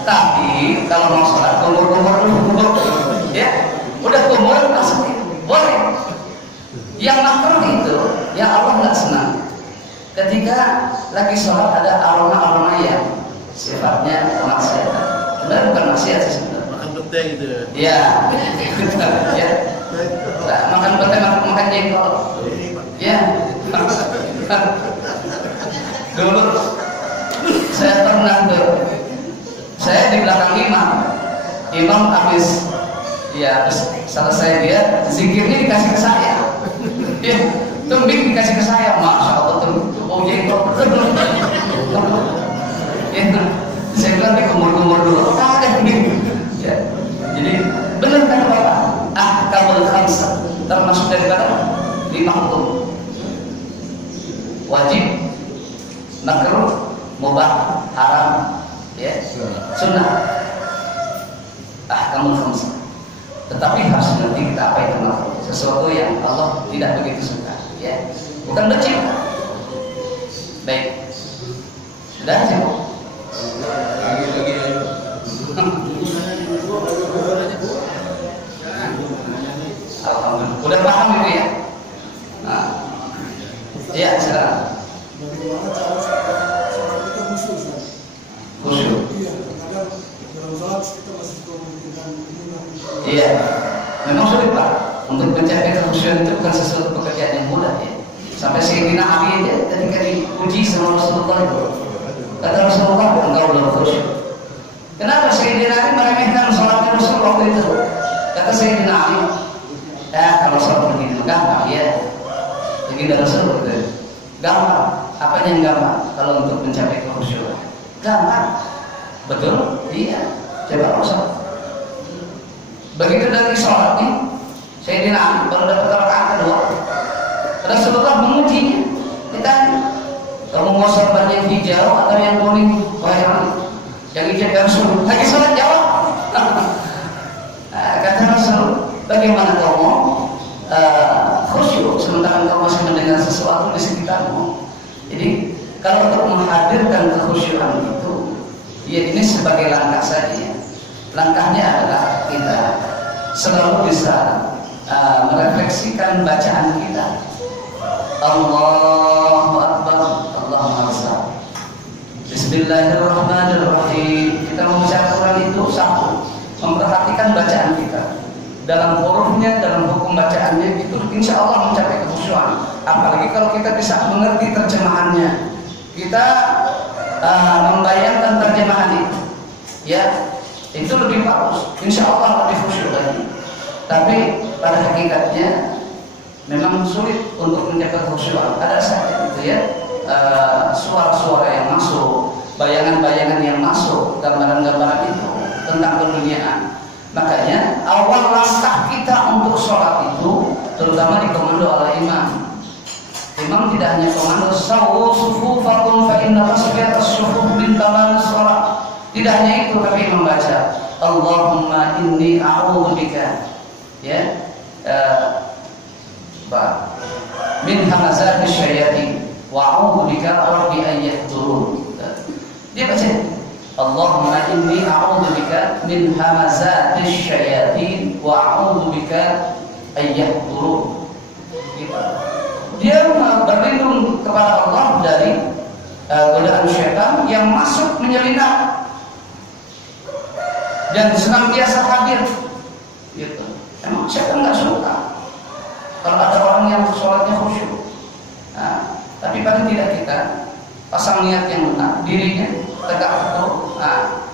Tapi kalau mau sholat kumur, ya udah kumur langsung boleh. Yang makruh itu, ya Allah nggak senang ketika lagi sholat ada aroma yang sifatnya maksiat. Benar bukan maksiat sih sebenarnya. Makan pete gitu. Ya, ya. Nah, makan pete, makan jengkol. Ya. Dulu saya pernah saya di belakang imam habis selesai dia zikirnya dikasih ke saya, ya tumbing dikasih ke saya, masya Allah tuh jengkol. Saya bilang dikumur-kumur dulu, ya. Jadi benar kan Bapak, ahkamul khamsah termasuk daripada 5 hukum: wajib, makruh, mubah, haram, ya, sunnah, ahkamul khamsah. Tetapi harus mengerti kita apa itu makruh, sesuatu yang Allah tidak begitu suka, ya, bukan benci. Baik, sudah cukup. Lagi ayo. Alhamdulillah, udah paham itu ya. Nah, Iya, silakan. Bagaimana cara sholat kita khusyuk, Ustaz? Khusyuk. Iya, kadang dalam sholat kita masih suka memikirkan ini. Iya, memang sulit Pak. Untuk mencapai kekhusyuan itu bukan sesuatu pekerjaan yang mudah ya. Sampai Sayyidina Ali aja ketika diuji sama Rasulullah itu, kata Rasulullah, engkau belum khusyuk. Kenapa Sayyidina Ali meremehkan sholatnya Rasulullah waktu itu? Kata Sayyidina Ali, kalau sholat begini gampang ya. Begini Rasul gitu. Gampang. Apanya yang gampang? Kalau untuk mencapai kekhusyuan gampang. Betul? Iya. Coba sholat. Begitu dari sholat nih, Sayyidina Ali baru dapat rakaat kedua. Rasulullah mengujinya. Ditanya, kamu mau sholat yang hijau atau yang kuning? Wahai Ali, yang hijau ya Rasul. Lagi sholat jawab. Kata Rasul, bagaimana kamu khusyuk sementara kamu masih mendengar sesuatu di sekitarmu? Jadi kalau untuk menghadirkan kekhusyuan itu, ya ini sebagai langkah saja. Langkahnya adalah kita selalu bisa merefleksikan bacaan kita. Allahu Akbar, Allahu Akbar. Bismillahirrahmanirrahim. Kita membaca Al-Quran itu satu, memperhatikan bacaan kita. Dalam hurufnya, dalam hukum bacaannya itu insya Allah mencapai kekhusyuan. Apalagi kalau kita bisa mengerti terjemahannya, kita membayangkan terjemahan itu, ya itu lebih bagus. Insya Allah lebih khusyuk lagi. Tapi pada hakikatnya memang sulit untuk mencapai kekhusyuan. Ada saja gitu ya, suara-suara yang masuk, bayangan-bayangan yang masuk, gambaran-gambaran itu tentang keduniaan. Makanya awal langkah kita untuk sholat itu terutama dikomando oleh imam. Imam tidak hanya komando sawu sufufakum fa inna tasbihatas sufuf min tamamis sholat. Tidak hanya itu, tapi membaca Allahumma inni a'udzubika ya min hamazatis syayatin wa a'udzubika rabbi an yahdurun. Dia baca Allahumma inni a'udzubika min hamazatis syayatin wa a'udzubika an yahdurun. Dia berlindung kepada Allah dari godaan syaitan yang masuk menyelinap dan senantiasa hadir, gitu. Emang syaitan nggak suka kalau ada orang yang sholatnya khusyuk. Nah, tapi paling tidak kita pasang niat yang benar, dirinya tegak betul. Nah,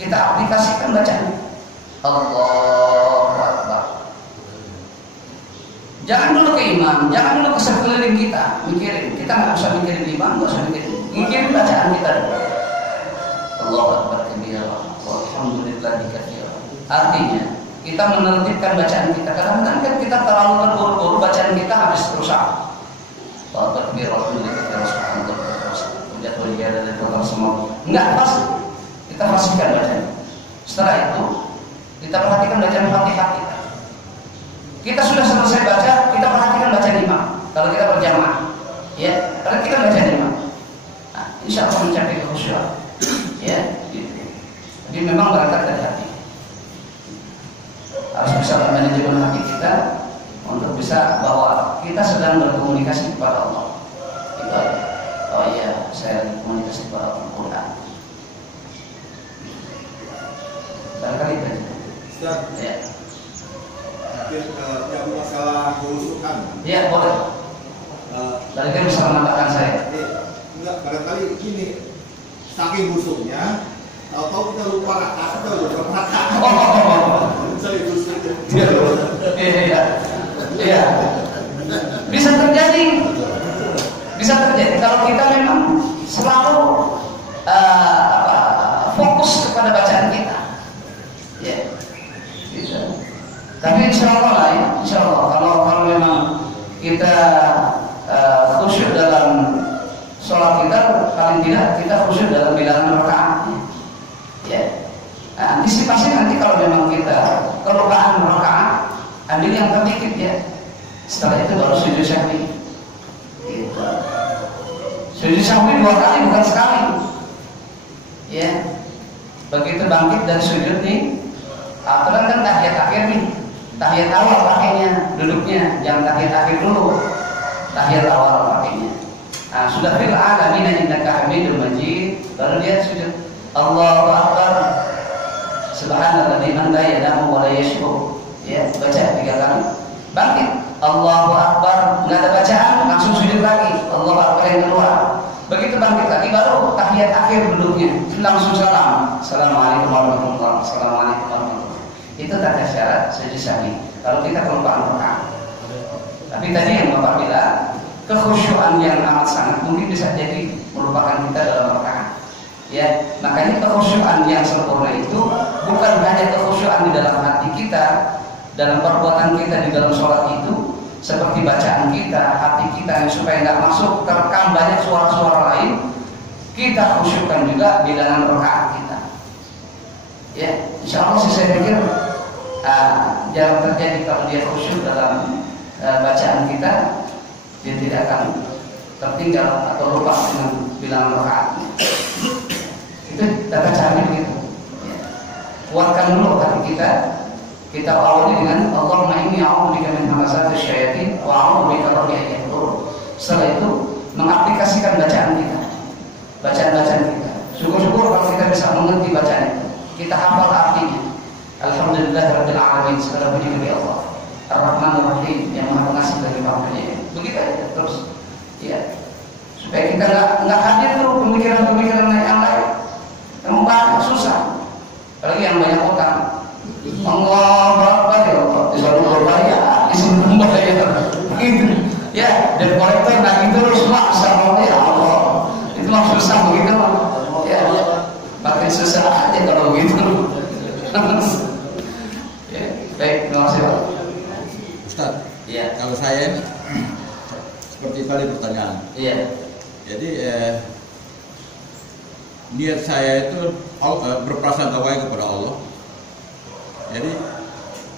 kita aplikasikan bacaan Allahu Akbar. Jangan dulu ke imam, jangan dulu ke sekeliling kita mikirin. Kita nggak usah mikirin imam, nggak usah mikirin bacaan kita. Allahu Akbar kabira. Walhamdulillahi katsira. Artinya kita menertibkan bacaan kita. Kadang-kadang kan kita terlalu terburu-buru, bacaan kita habis rusak. Allahu Akbar walhamdulillahi katsira. Jatuh dia dari total semua. Enggak pas. Kita fasihkan bacaan. Setelah itu kita perhatikan bacaan Fatihah kita. Kita sudah selesai baca, kita perhatikan bacaan imam. Kalau kita berjamaah, ya perhatikan bacaan imam. Nah, insya Allah mencapai kekhusyuan. Ya. Jadi memang berangkat dari hati. Harus bisa manajemen hati kita untuk bisa bahwa kita sedang berkomunikasi kepada Allah. Itu, oh iya, saya berkomunikasi kepada Al-Quran. Barangkali itu. Ustaz, Ya. yang masalah kehusukan. Ya boleh. Barangkali bisa menambahkan saya. Enggak, barangkali gini, saking husuknya tahu-tahu kita lupa rakaat, kita lupa rakaat. Saya husuk. Iya. Bisa terjadi. Kalau kita memang selalu fokus kepada bacaan kita. Ya. Bisa. Tapi insya Allah lah ya, insya Allah kalau memang kita khusyuk dalam sholat kita, paling tidak kita khusyuk dalam bilangan rakaatnya. Ya, nah, antisipasi nanti kalau memang kita kelupaan rakaat, ambil yang tertib ya. Setelah itu baru sujud syahwi. Gitu. Sujud syahwi 2 kali bukan sekali. Ya, begitu bangkit dan sujud nih, aturan kan tahiyat akhir nih. Tahiyat awal pakainya, duduknya, jangan tahiyat akhir dulu. Tahiyat awal pakainya. Sudah fil alamin innaka Hamidum Majid, baru dia sujud. Allahu Akbar. Subhanalladzi man la yanamu wa la yashkur. Ya, baca 3 kali. Bangkit. Allahu Akbar. Enggak ada bacaan, langsung sujud lagi. Allahu Akbar yang kedua. Begitu bangkit lagi baru tahiyat akhir duduknya. Langsung salam. Assalamualaikum warahmatullahi wabarakatuh. Assalamualaikum warahmatullahi wabarakatuh. Itu tanda syarat sujud sahwi. Kalau kita kelupaan rakaat. Tapi tadi yang Bapak bilang, kekhusyuan yang amat sangat mungkin bisa jadi melupakan kita dalam rakaat. Ya, makanya kekhusyuan yang sempurna itu bukan hanya kekhusyuan di dalam hati kita, dalam perbuatan kita di dalam sholat itu, seperti bacaan kita, hati kita supaya nggak masuk terekam banyak suara-suara lain. Kita khusyukkan juga bilangan rakaat kita. Ya, insya Allah sih saya pikir jarang terjadi kalau dia khusyuk dalam bacaan kita, dia tidak akan tertinggal atau lupa dengan bilangan rakaat. Itu tata caranya begitu. Kuatkan dulu hati kita. Kita awali dengan Allahumma inni a'udzubika min hamazatis syayatin wa a'udzubika rabbi an yahdurun. Setelah itu mengaplikasikan bacaan kita, bacaan-bacaan kita. Syukur-syukur kalau kita bisa mengerti bacaan itu, kita hafal artinya. Alhamdulillahirabbil alamin, segala puji bagi Allah. Ar-Rahmanir Rahim, yang Maha Pengasih bagi hambanya. Begitu aja terus. Ya. Supaya kita enggak hadir tuh pemikiran-pemikiran yang lain. Yang banyak susah. Apalagi yang banyak utang. Allah Akbar ya Allah, disuruh berbayar, disuruh membayar, gitu. Ya, dan kolektor lagi terus maksa ya Allah, itu mah susah begitu mah. Ya, makin susah aja kalau begitu. Ya, baik, terima kasih Pak. Ustaz, ya. Kalau saya ini seperti tadi pertanyaan. Iya. Jadi niat saya itu berprasangka baik kepada Allah. Jadi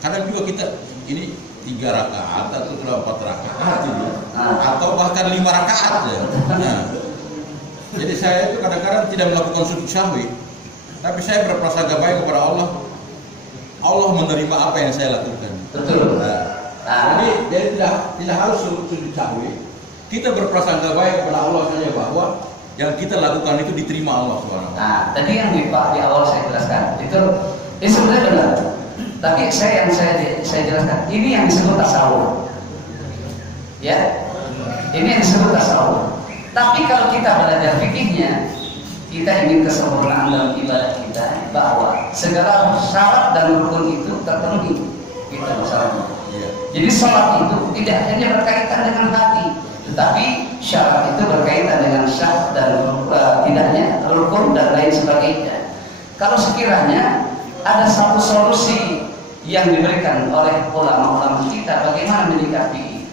kadang juga kita ini 3 rakaat atau 4 rakaat ini, atau bahkan 5 rakaat ya. Nah, jadi saya itu kadang-kadang tidak melakukan sujud sahwi, tapi saya berprasangka baik kepada Allah. Allah menerima apa yang saya lakukan. Betul. Nah, jadi tidak harus sujud sahwi. Kita berprasangka baik kepada Allah saja bahwa yang kita lakukan itu diterima Allah SWT. Nah, tadi yang di awal saya jelaskan itu sebenarnya benar. Tapi saya jelaskan, ini yang disebut tasawuf. Ya, ini yang disebut tasawuf. Tapi kalau kita belajar fikihnya, kita ingin kesempurnaan dalam ibadah kita, bahwa segala syarat dan rukun itu terpenuhi. Gitu masalahnya. Jadi sholat itu tidak hanya berkaitan dengan hati, tetapi syarat itu berkaitan dengan syah dan tidaknya rukun dan lain sebagainya. Kalau sekiranya ada satu solusi yang diberikan oleh ulama-ulama kita bagaimana menyikapi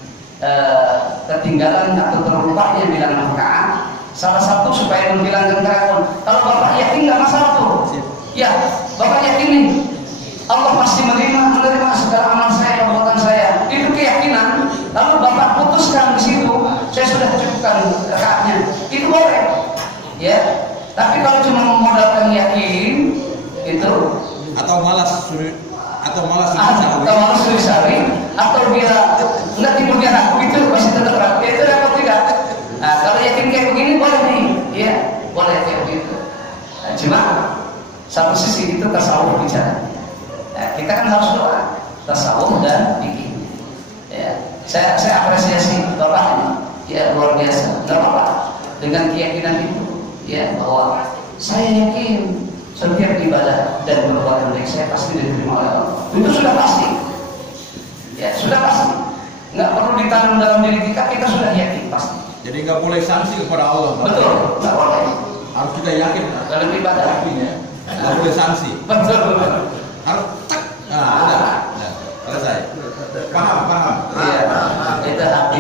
ketinggalan atau terlupanya bilangan rakaat, salah satu supaya menghilangkan keraguan. Kalau Bapak yakin nggak masalah tuh, ya Bapak yakin nih Allah pasti menerima segala amal saya, perbuatan saya, itu keyakinan. Lalu Bapak putuskan di situ, saya sudah cukupkan rakaatnya, itu boleh, ya. Tapi kalau cuma memodalkan yakin, itu atau malas sujud sahwi, atau dia nggak tidurnya ragu itu masih tetap ragu, itu repot tidak. Nah, kalau yakin kayak begini boleh nih, ya boleh kayak begitu. Nah, cuma satu sisi itu tasawuf bicara. Nah, kita kan harus doa tasawuf dan fikih. Ya, saya apresiasi Bapak ini, ya luar biasa, nggak apa-apa dengan keyakinan itu, ya bahwa saya yakin setiap ibadah dan perbuatan baik saya pasti diterima oleh Allah. Itu sudah pasti. Ya, sudah pasti. Nggak perlu ditanam dalam diri kita sudah yakin pasti. Jadi nggak boleh sanksi kepada Allah. Betul, nggak boleh. Harus kita yakin dalam ibadah. Yakinnya. Nggak boleh sanksi. Betul. Harus tak. Nah, selesai. Paham. Iya, itu hati.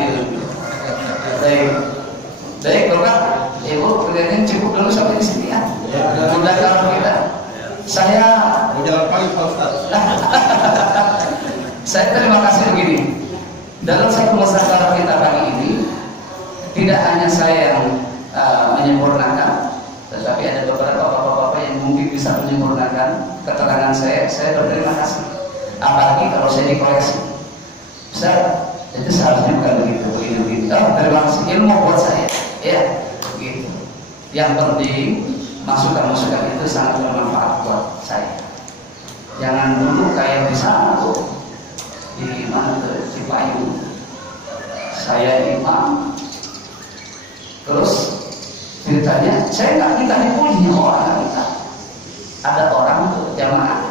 Baik, Bapak, Ibu, kalian cukup dulu sampai di sini ya. Sudah kalau kita, saya mau jalan pagi Pak Ustaz. Saya terima kasih begini. Dalam satu musawarah kita pagi ini, tidak hanya saya yang menyempurnakan, tetapi ada beberapa bapak-bapak yang mungkin bisa menyempurnakan keterangan saya. Saya berterima kasih. Apalagi kalau saya dikoreksi. Ustaz, itu seharusnya bukan begitu, begini. Oh, terima kasih. Ilmu buat saya. Ya, gitu. Yang penting masukan-masukan itu sangat bermanfaat buat saya. Jangan dulu kayak di sana tuh, di mana tuh, Cipayung. Saya imam, terus ceritanya saya nggak minta dipuji orang, minta. Ada orang tuh jamaah,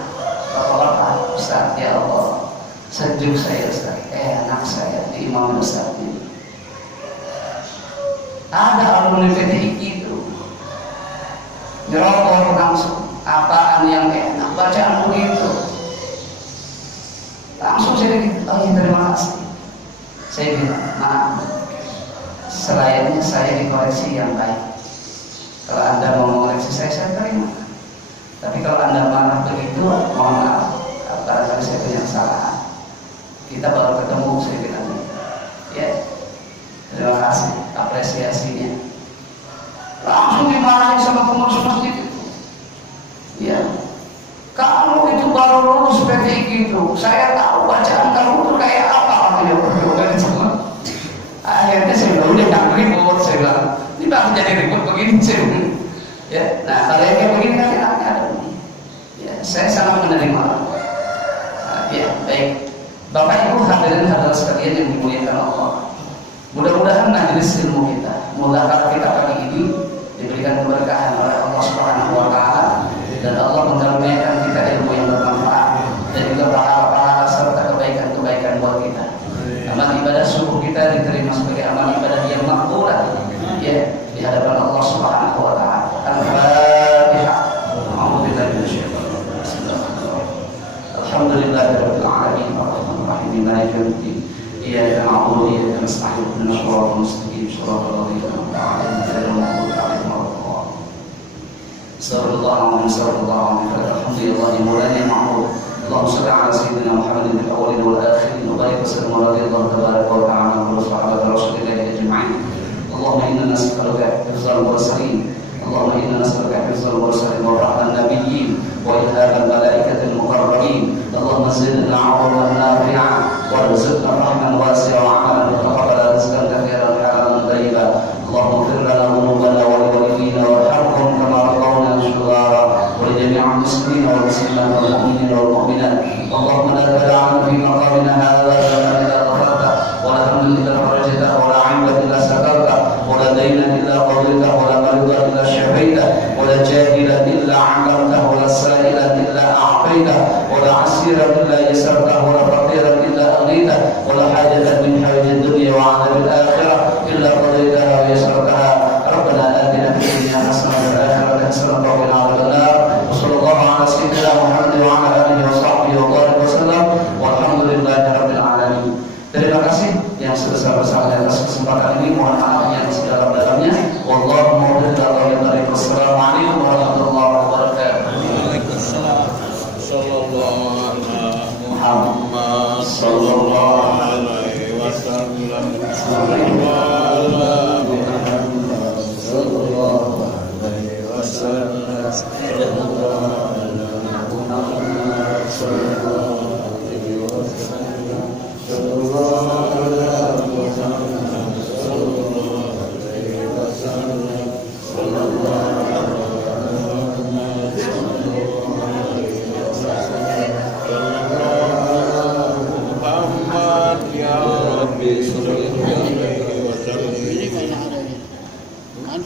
bapak-bapak, Ustaz, ya Allah, sejuk saya Ustaz, enak saya di imam Ustaz ini. Ada alumni PTI gitu, nyerokok langsung. Apaan yang enak, bacaan begitu. Langsung saya bilang, oh ya terima kasih. Saya bilang, maaf, selayaknya saya dikoreksi yang baik. Kalau Anda mau mengoreksi saya terima. Tapi kalau Anda marah begitu, mohon maaf, barangkali saya punya kesalahan. Kita baru ketemu, saya bilang, ya, terima kasih, apresiasinya. Langsung dimarahin sama pengurus masjid. Ya, kalau itu baru lulus PTI gitu, saya tahu bacaan kamu itu kayak apa ya berdua semua. Akhirnya saya bilang udah jangan ribut, saya bilang ini bakal jadi ribut begini sih. Ya, nah kalau yang kayak begini kan enaknya ada. Ya, saya sangat menerima. Ya, baik, Bapak Ibu hadirin hadirat sekalian yang dimuliakan Allah. Mudah-mudahan majelis ilmu kita, mudah-mudahan kita pagi ini diberikan keberkahan oleh Allah Subhanahu Wa Taala. Dan Allah mengaruniakan kita ilmu yang bermanfaat dan juga pahala-pahala serta kebaikan-kebaikan buat kita. Amal ibadah subuh kita diterima sebagai amal ibadah yang makbulah ya di hadapan Allah Subhanahu Wa Taala. Al-Fatihah. A'udzubillahi minasyaitonir rajim. Alhamdulillahirabbil alamin arrahmanir rahim maliki yaumiddin. Iyyaka na'budu wa iyyaka nasta'in ihdinas siratal mustaqim siratal ladzina an'amta 'alaihim ghairil maghdubi 'alaihim waladdallin. Sallallahu alaihi alhamdulillah mulanya ma'mur. Allahumma shalli ala sayyidina Muhammadin fil awwalin wal akhirin wa barik wa sallim ala radhiyallahu tabaraka wa ta'ala wa sahabati rasulillahi ajma'in. Allahumma inna nas'aluka hifdzal mursalin. Allahumma inna nas'aluka hifdzal mursalin wa rahmatan nabiyyin wa ilhamal malaikatil muqarrabin. Allahumma zidna 'ilman nafi'an warzuqna rahmatan wasi'atan wa 'amalan mutaqabbalan rizqan katsiran halalan thayyiban. Allahumma ighfir lana dhunubana wa li walidina warhamhum kama rabbawna shighara wa li jami'il muslimina wal muslimat wal mu'minina wal mu'minat. Allahumma la tad'alna fi maqamina hadha dhanban illa ghafarta wa la hamdan illa farajta wa la 'ayban illa satarta wa la daynan illa qadayta wa la maridan illa shafaita wa la jahilan illa 'allamta wa la sa'ilan illa a'taita wa la 'asiran illa yasarta wa la faqiran illa aghnita wa la hajatan min hawaijid dunya wa 'adhabil akhirah illa qadaytaha wa yasartaha. Rabbana atina fid dunya hasanatan wa fil akhirati hasanatan wa qina adzaban nar. Sallallahu ala sayyidina Muhammad wa ala alihi wa sahbihi wa barik wasallam. Walhamdulillahirabbil alamin. Terima kasih yang sebesar-besarnya atas kesempatan ini. Mohon maaf yang sedalam-dalamnya. Wallahu muwaffiq ila thoriq. Wassalamualaikum warahmatullahi wabarakatuh. Waalaikumsalam. Sallallahu alaihi Muhammad sallallahu alaihi wasallam.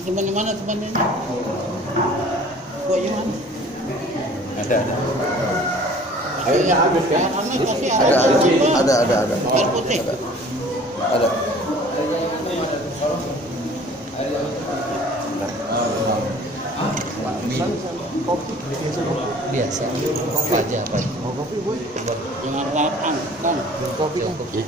Teman mana temannya? Kuahnya mana? Ada. Airnya habis kan? Ada. Air putih. Ada. Biasa. Apa aja apa? Mau kopi boy? Jangan lapang, kan? Kopi kan? Kopi.